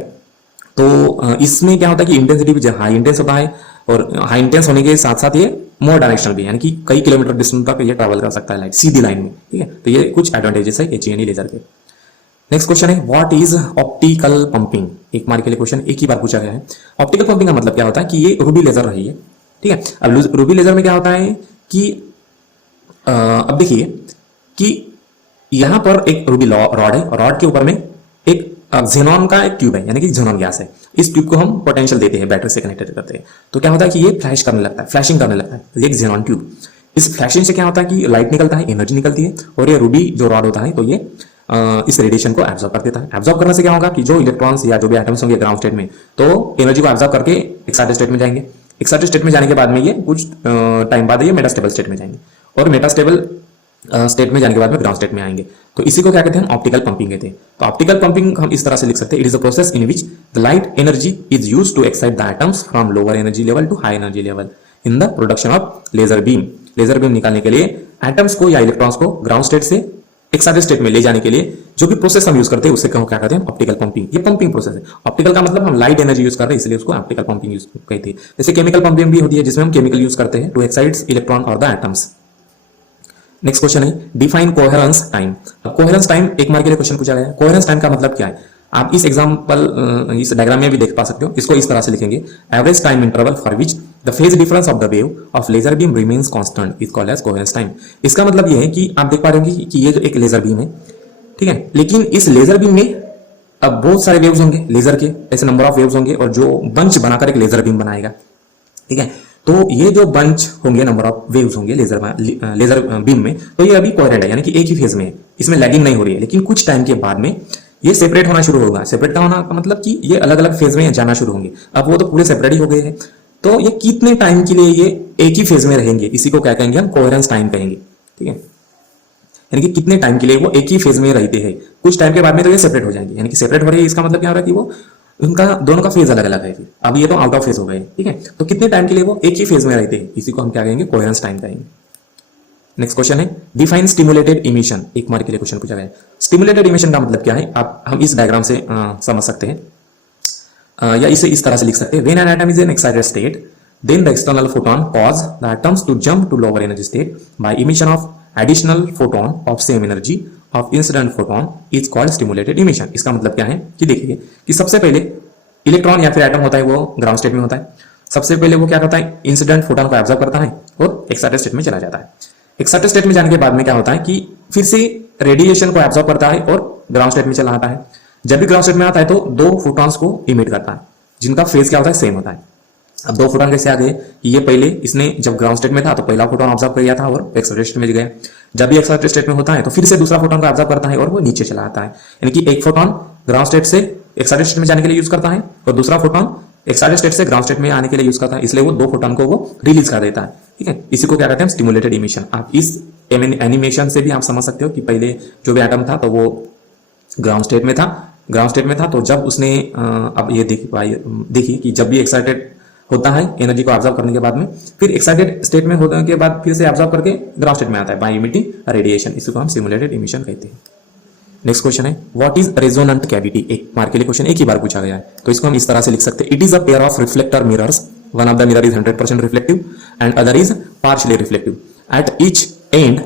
तो इसमें क्या होता है कि इंटेंसिटी भी हाई इंटेंस होता है, और हाई इंटेंस होने के साथ साथ ये मोर डायरेक्शनल भी, यानी कि कई किलोमीटर डिस्टेंस तक ये ट्रैवल कर सकता है लाइट सीधी लाइन में। ठीक है, तो ये कुछ एडवांटेजेस है HENE लेजर के। नेक्स्ट क्वेश्चन है, what is optical pumping. 1 mark के लिए क्वेश्चन एक ही बार पूछा गया है। ऑप्टिकल पंपिंग का मतलब क्या होता है कि ये रूबी लेजर रही है। ठीक है, अब रूबी लेजर में क्या होता है कि अब देखिए कि यहां पर एक रूबी रॉड है, रॉड के ऊपर में एक xenon का एक ट्यूब है, यानी कि xenon गैस है। इस ट्यूब को हम पोटेंशियल देते हैं, बैटरी से कनेक्टेड करते हैं, तो क्या होता है कि ये फ्लैश करने लगता है, फ्लैशिंग करने लगता है। ये xenon ट्यूब, इस फ्लैशिंग से क्या होता है कि लाइट निकलता है, एनर्जी निकलती है, और ये रूबी जो रॉड होता है, तो ये इस रेडिएशन को एब्जॉर्ब कर देता है। एब्जॉर्ब करने से क्या होगा कि जो इलेक्ट्रॉन्स या जो भी एटम्स होंगे ग्राउंड स्टेट में, तो एनर्जी को एब्जॉर्ब करके एक्साइटेड स्टेट में जाएंगे। एक्साइटेड स्टेट में जाने के बाद में ये कुछ टाइम बाद ये मेटास्टेबल स्टेट में जाएंगे, और मेटास्टेबल स्टेट में जाने के बाद में ग्राउंड स्टेट में आएंगे। तो इसी को क्या कहते हैं, ऑप्टिकल पंपिंग कहते हैं। तो ऑप्टिकल पंपिंग हम इस तरह से लिख सकते हैं, it is a process in which the light energy is used to excite the atoms from lower energy level to high energy level in the production of laser beam. Laser beam निकालने के लिए atoms को या electrons को ground state से excited state में ले जाने के लिए जो भी प्रोसेस हम यूज करते हैं उससे क्या कहते हैं, ऑप्टिकल पंपिंग। ये पंपिंग प्रोसेस है। ऑप्टिकल का मतलब हम लाइट एनर्जी यूज कर रहे हैं, इसलिए उसको ऑप्टिकल पंपिंग यूज कहते हैं। जैसे केमिकल पंपिंग भी होती है, जिसमें हम केमिकल यूज करते हैं टू एक्साइट इलेक्ट्रॉन और द एटम्स। नेक्स्ट क्वेश्चन है डिफाइन कोहेरेंस टाइम। अब कोहेरेंस टाइम एक मार्क के लिए क्वेश्चन पूछा गया है। कोहेरेंस टाइम का मतलब क्या है, आप इस एग्जांपल इस डायग्राम में भी देख पा सकते हो। इसको इस तरह से लिखेंगे, average time interval for which the phase difference of the wave of laser beam remains constant is called as coherence time. इसका मतलब ये है कि आप देख पा रहे होंगे कि ये जो एक लेजर बीम है, ठीक है, लेकिन इस लेजर बीम में अब बहुत सारे वेव्स होंगे लेजर के, ऐसे नंबर ऑफ वेव्स होंगे और जो बंच बनाकर एक लेजर बीम बनाएगा, ठीक है। तो ये जो बंच होंगे, नंबर ऑफ वेव्स होंगे लेजर बीम में, तो ये अभी कोहेरेंट है, यानी कि एक ही फेज में है, इसमें लैगिंग नहीं हो रही है। लेकिन कुछ टाइम के बाद में ये सेपरेट होना शुरू होगा। सेपरेट का होना का मतलब कि ये अलग अलग फेज में जाना शुरू होंगे। अब वो तो पूरे सेपरेट ही हो गए हैं, तो ये कितने टाइम के लिए ये एक ही फेज में रहेंगे, इसी को क्या कहेंगे हम, कोहेरेंस टाइम कहेंगे, ठीक है। यानी कि कितने टाइम के लिए वो एक ही फेज में रहते हैं। कुछ टाइम के बाद में तो ये सेपरेट हो जाएंगे, यानी कि सेपरेट हो रही है, इसका मतलब क्या हो रहा है कि वो उनका दोनों का फेज अलग अलग है। अब ये तो आउट ऑफ फेज हो गए, ठीक है। तो कितने टाइम के लिए वो एक ही फेज में रहते हैं, इसी को हम क्या कहेंगे, कोहेरेंस टाइम कहेंगे। नेक्स्ट क्वेश्चन है डिफाइन स्टिमुलेटेड इमिशन। एक मार्क के लिए क्वेश्चन पूछा गया है। स्टिमुलेटेड इमिशन का मतलब क्या है, आप हम इस डायग्राम से समझ सकते हैं, या इसे इस तरह से लिख सकते हैं। When an atom is in excited state then the external photon cause the atoms to jump to lower energy state by emission of additional photon of same energy of incident photon is called stimulated emission. इसका मतलब क्या है कि देखिए कि सबसे पहले electron या फिर एटम होता है वो ग्राउंड स्टेट में होता है। सबसे पहले वो क्या करता है, इंसिडेंट फोटोन को एब्जॉर्ब करता है और एक्साइटेड स्टेट में चला जाता है। एक्साइटेड स्टेट में जाने के बाद में क्या होता है कि फिर से रेडिएशन को एब्जॉर्ब करता है और ग्राउंड स्टेट में चला आता है। जब भी ग्राउंड स्टेट में आता है तो दो फोटॉन्स को इमिट करता है, जिनका फेज क्या होता है, सेम होता है। अब दो फोटोन कैसे आ गए कि ये पहले इसने जब ग्राउंड स्टेट में था तो पहला फोटोन ऑब्जर्व कर लिया था और एक्साइटेड स्टेट में गया। जब भी एक्साइटेड स्टेट में होता है तो फिर से दूसरा फोटोन को ऑब्जर्व करता है और वो नीचे चला आता है। यानी कि एक फोटोन ग्राउंड स्टेट से एक्साइटेड स्टेट में जाने के लिए यूज करता है और दूसरा फोटोन एक्साइटेड स्टेट से ग्राउंड स्टेट में आने के लिए यूज करता है, इसलिए वो दो फोटोन को वो रिलीज कर देता है, ठीक है। इसी को क्या कहते हैं, स्टिमुलेटेड इमिशन। आप इस एनिमेशन से भी आप समझ सकते हो कि पहले जो भी एटम था तो वो ग्राउंड स्टेट में था, तो जब उसने अब ये देखिए कि जब भी एक्साइटेड होता है एनर्जी को ऑब्जर्व करने के बाद में, फिर एक्साइटेड स्टेट में होने के बाद फिर से ऑब्जर्व करके ग्राउंड स्टेट में आता है बाय इमिटिंग रेडिएशन। इसी को हम स्टिमुलेटेड इमिशन कहते हैं। नेक्स्ट क्वेश्चन है व्हाट इज रेजोनेंट कैविटी। एक मार्क के लिए क्वेश्चन एक ही बार पूछा गया है, तो इसको हम इस तरह से लिख सकते हैं, it is a pair of reflector mirrors, one of the mirror is 100% reflective and other is partially reflective at each end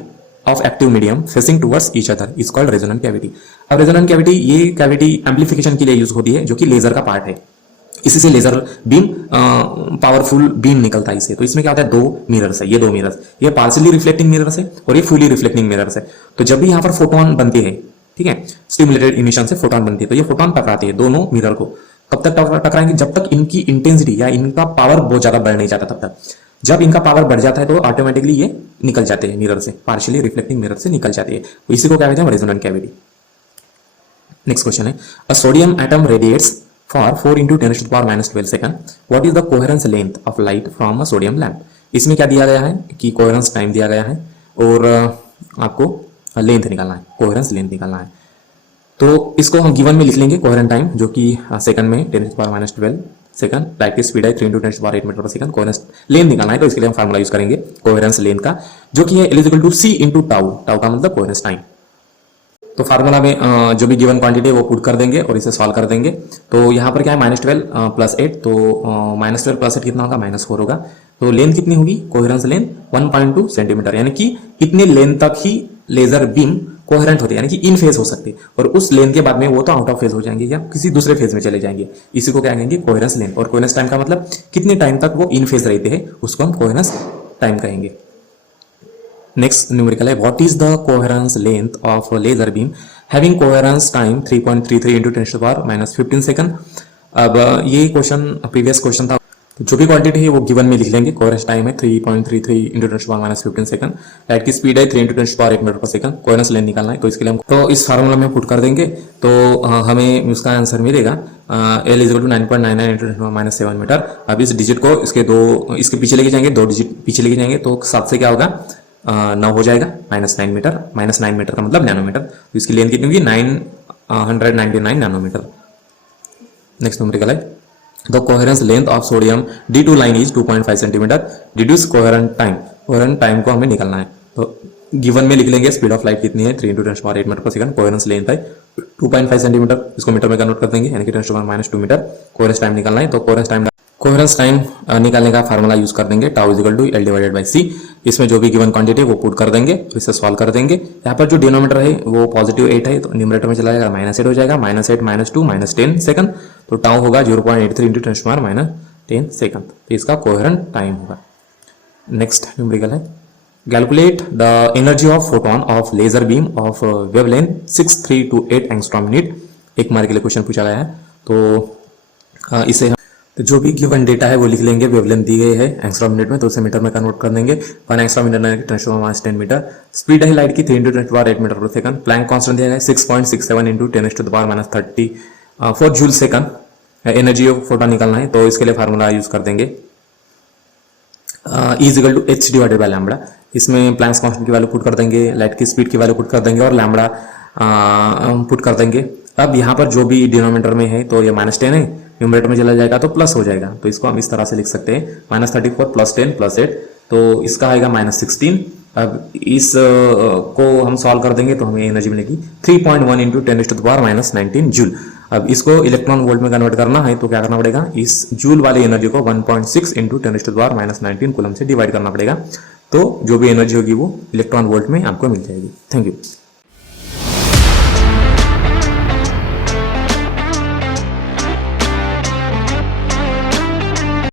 of active medium facing towards each other is called resonant cavity. अब resonant cavity, ये cavity amplification के लिए use होती है, जो कि laser का part है। इसी से लेजर बीम पावरफुल बीम निकलता है इससे। तो इसमें क्या होता है, दो मिरर्स है, ये दो मिरर्स, ये पार्शियली रिफ्लेक्टिंग मिरर्स है और ये फुली रिफ्लेक्टिंग मिरर्स है। तो जब भी यहाँ पर फोटोन बनते हैं, ठीक है, स्टिमुलेटेड इमिशन से फोटोन बनती है, तो ये फोटोन टकराते हैं दोनों मिरर को। कब तक टकराएंगे, जब तक इनकी इंटेंसिटी या इनका पावर बहुत ज्यादा बढ़ नहीं जाता तब तक। जब इनका पावर बढ़ जाता है तो ऑटोमेटिकली ये निकल जाते हैं मिरर से, पार्शियली रिफ्लेक्टिंग मिरर से निकल जाती है। तो इसी को क्या कहते हैं, रेजोनेंट कैविटी। नेक्स्ट क्वेश्चन है a sodium atom radiates for 4 into 10 to the power minus 12 second. What is the coherence length of light from a sodium lamp? इसमें क्या दिया गया है कि कोहेरेंस टाइम दिया गया है और आपको लेंथ निकालना है, कोहेरेंस लेंथ निकालना है। तो इसको हम गिवन में लिख लेंगे कोहेरेंट टाइम, जो कि सेकंड में 10 to the power minus 12 second, light की स्पीड है 3 into 10 to the power 8 metre per second. Coherence length निकालना है, तो इसके लिए हम फार्मूला यूज करेंगे कोहेरेंस लेंथ का, जो कि है L equal to C into tau. Tau का मतलब कोहेरेंस टाइम। तो फार्मूला में जो भी गिवन क्वांटिटी है वो पुट कर देंगे और इसे सॉल्व कर देंगे। तो यहाँ पर क्या है, -12 प्लस 8, तो -12 प्लस 8 कितना होगा, -4 होगा। तो लेंथ कितनी होगी, कोहेरेंस लेंथ 1.2 सेंटीमीटर, यानी कि इतने लेंथ तक ही लेजर बीम कोहेरेंट होते हैं, यानी कि इन फेज हो सकते हैं। और उस लेंथ के बाद में वो तो आउट ऑफ फेज हो जाएंगे या किसी दूसरे फेज में चले जाएंगे। इसी को क्या कहेंगे, कोहेरेंस लेंथ। और कोहेरेंस टाइम का मतलब कितने टाइम तक वो इन फेज रहते हैं, उसको हम कोहेरेंस टाइम कहेंगे। नेक्स्ट न्यूमेरिकल है what is the coherence length of laser beam having coherence time 3.33 into 10 to the power minus 15 second. अब ये क्वेश्चन प्रीवियस क्वेश्चन था, तो जो भी क्वांटिटी है वो गिवन में लिख लेंगे। कोहेरेंस टाइम है 3.33 into 10 to the power minus 15 second. Light की स्पीड है 3 into 10 to the power 8 metre per second. Coherence length निकालना है, तो इसके लिए हम तो इस फार्मूला में पुट कर देंगे, तो हमें उसका आंसर मिलेगा L is equal to 9.99 into 10 to the power minus 7 metre. अब इस डिजिट को इसके पीछे लेके जाएंगे, 2 डिजिट पीछे लेके जाएंगे, तो 7 से क्या होगा, 9 हो जाएगा, -9 मीटर। -9 मीटर का मतलब नैनोमीटर, तो इसकी लेंथ कितनी होगी, 999 नैनोमीटर। नेक्स्ट न्यूमेरिकल है the coherence length of sodium D2 line is 2.5 centimetre. Deduce coherent time, coherent time को हमें निकालना है, तो गिवन में लिख लेंगे स्पीड ऑफ लाइट कितनी है, 3 into 10 to the power 8 metre per second. Coherence length है 2.5 सेंटीमीटर, इसको मीटर में कन्वर्ट कर देंगे, यानी कि 10 to the power -2 metre. Coherence time निकालना है, तो कोहेरेंस टाइम कोहेरेंस टाइम निकालने का फार्मूला यूज कर देंगे, tau is equal to L divided by C. इसमें जो भी गिवन क्वांटिटी है वो पुट कर देंगे, इसे सॉल्व कर देंगे। यहाँ पर जो डिनोमीटर है वो पॉजिटिव 8 है, तो न्यूमरेटर में चला जाएगा -8 हो जाएगा, -8 -2 -10 सेकंड, तो टाउ होगा 0.83 इंटू 10⁻10 सेकंड, तो इसका कोहेरेंट टाइम होगा। नेक्स्ट न्यूमेरिकल है, calculate the energy of photon of laser beam of wavelength 6328 angstrom unit. 1 mark के लिए क्वेश्चन पूछा गया है, तो इसे हम तो जो भी गिवन डेटा है वो लिख लेंगे। वेवलेंथ दी गई है एंगस्ट्रॉम यूनिट में, तो उसे मीटर में कन्वर्ट कर देंगे। 1 एंगस्ट्रॉम मीटर 10⁻10 मीटर। स्पीड है लाइट की 3 × 10⁻8 metre per second. Planck constant दिया है 6.67 into 10⁻34 joule second. Energy of photon निकालना है, तो इसके लिए फार्मूला यूज कर देंगे, equal to h divided by lambda. इसमें प्लैंक्स कांस्टेंट की वैल्यू पुट कर देंगे, लाइट की स्पीड की वैल्यू पुट कर देंगे और लैम्बडा पुट कर देंगे। अब यहाँ पर जो भी डिनोमिनेटर में है तो ये -10 है, न्यूमरेटर में चला जाएगा तो प्लस हो जाएगा, तो इसको हम इस तरह से लिख सकते हैं -34 + 10 + 8, तो इसका आएगा -16। अब इस को हम सॉल्व कर देंगे तो हमें एनर्जी मिलेगी 3.1 इंटू 10⁻19 जूल। अब इसको इलेक्ट्रॉन वोल्ट में कन्वर्ट करना है, तो क्या करना पड़ेगा, इस जूल वाले एनर्जी को 1.6 इंटू 10⁻19 कूलम से डिवाइड करना पड़ेगा, तो जो भी एनर्जी होगी वो इलेक्ट्रॉन वोल्ट में आपको मिल जाएगी। Thank you.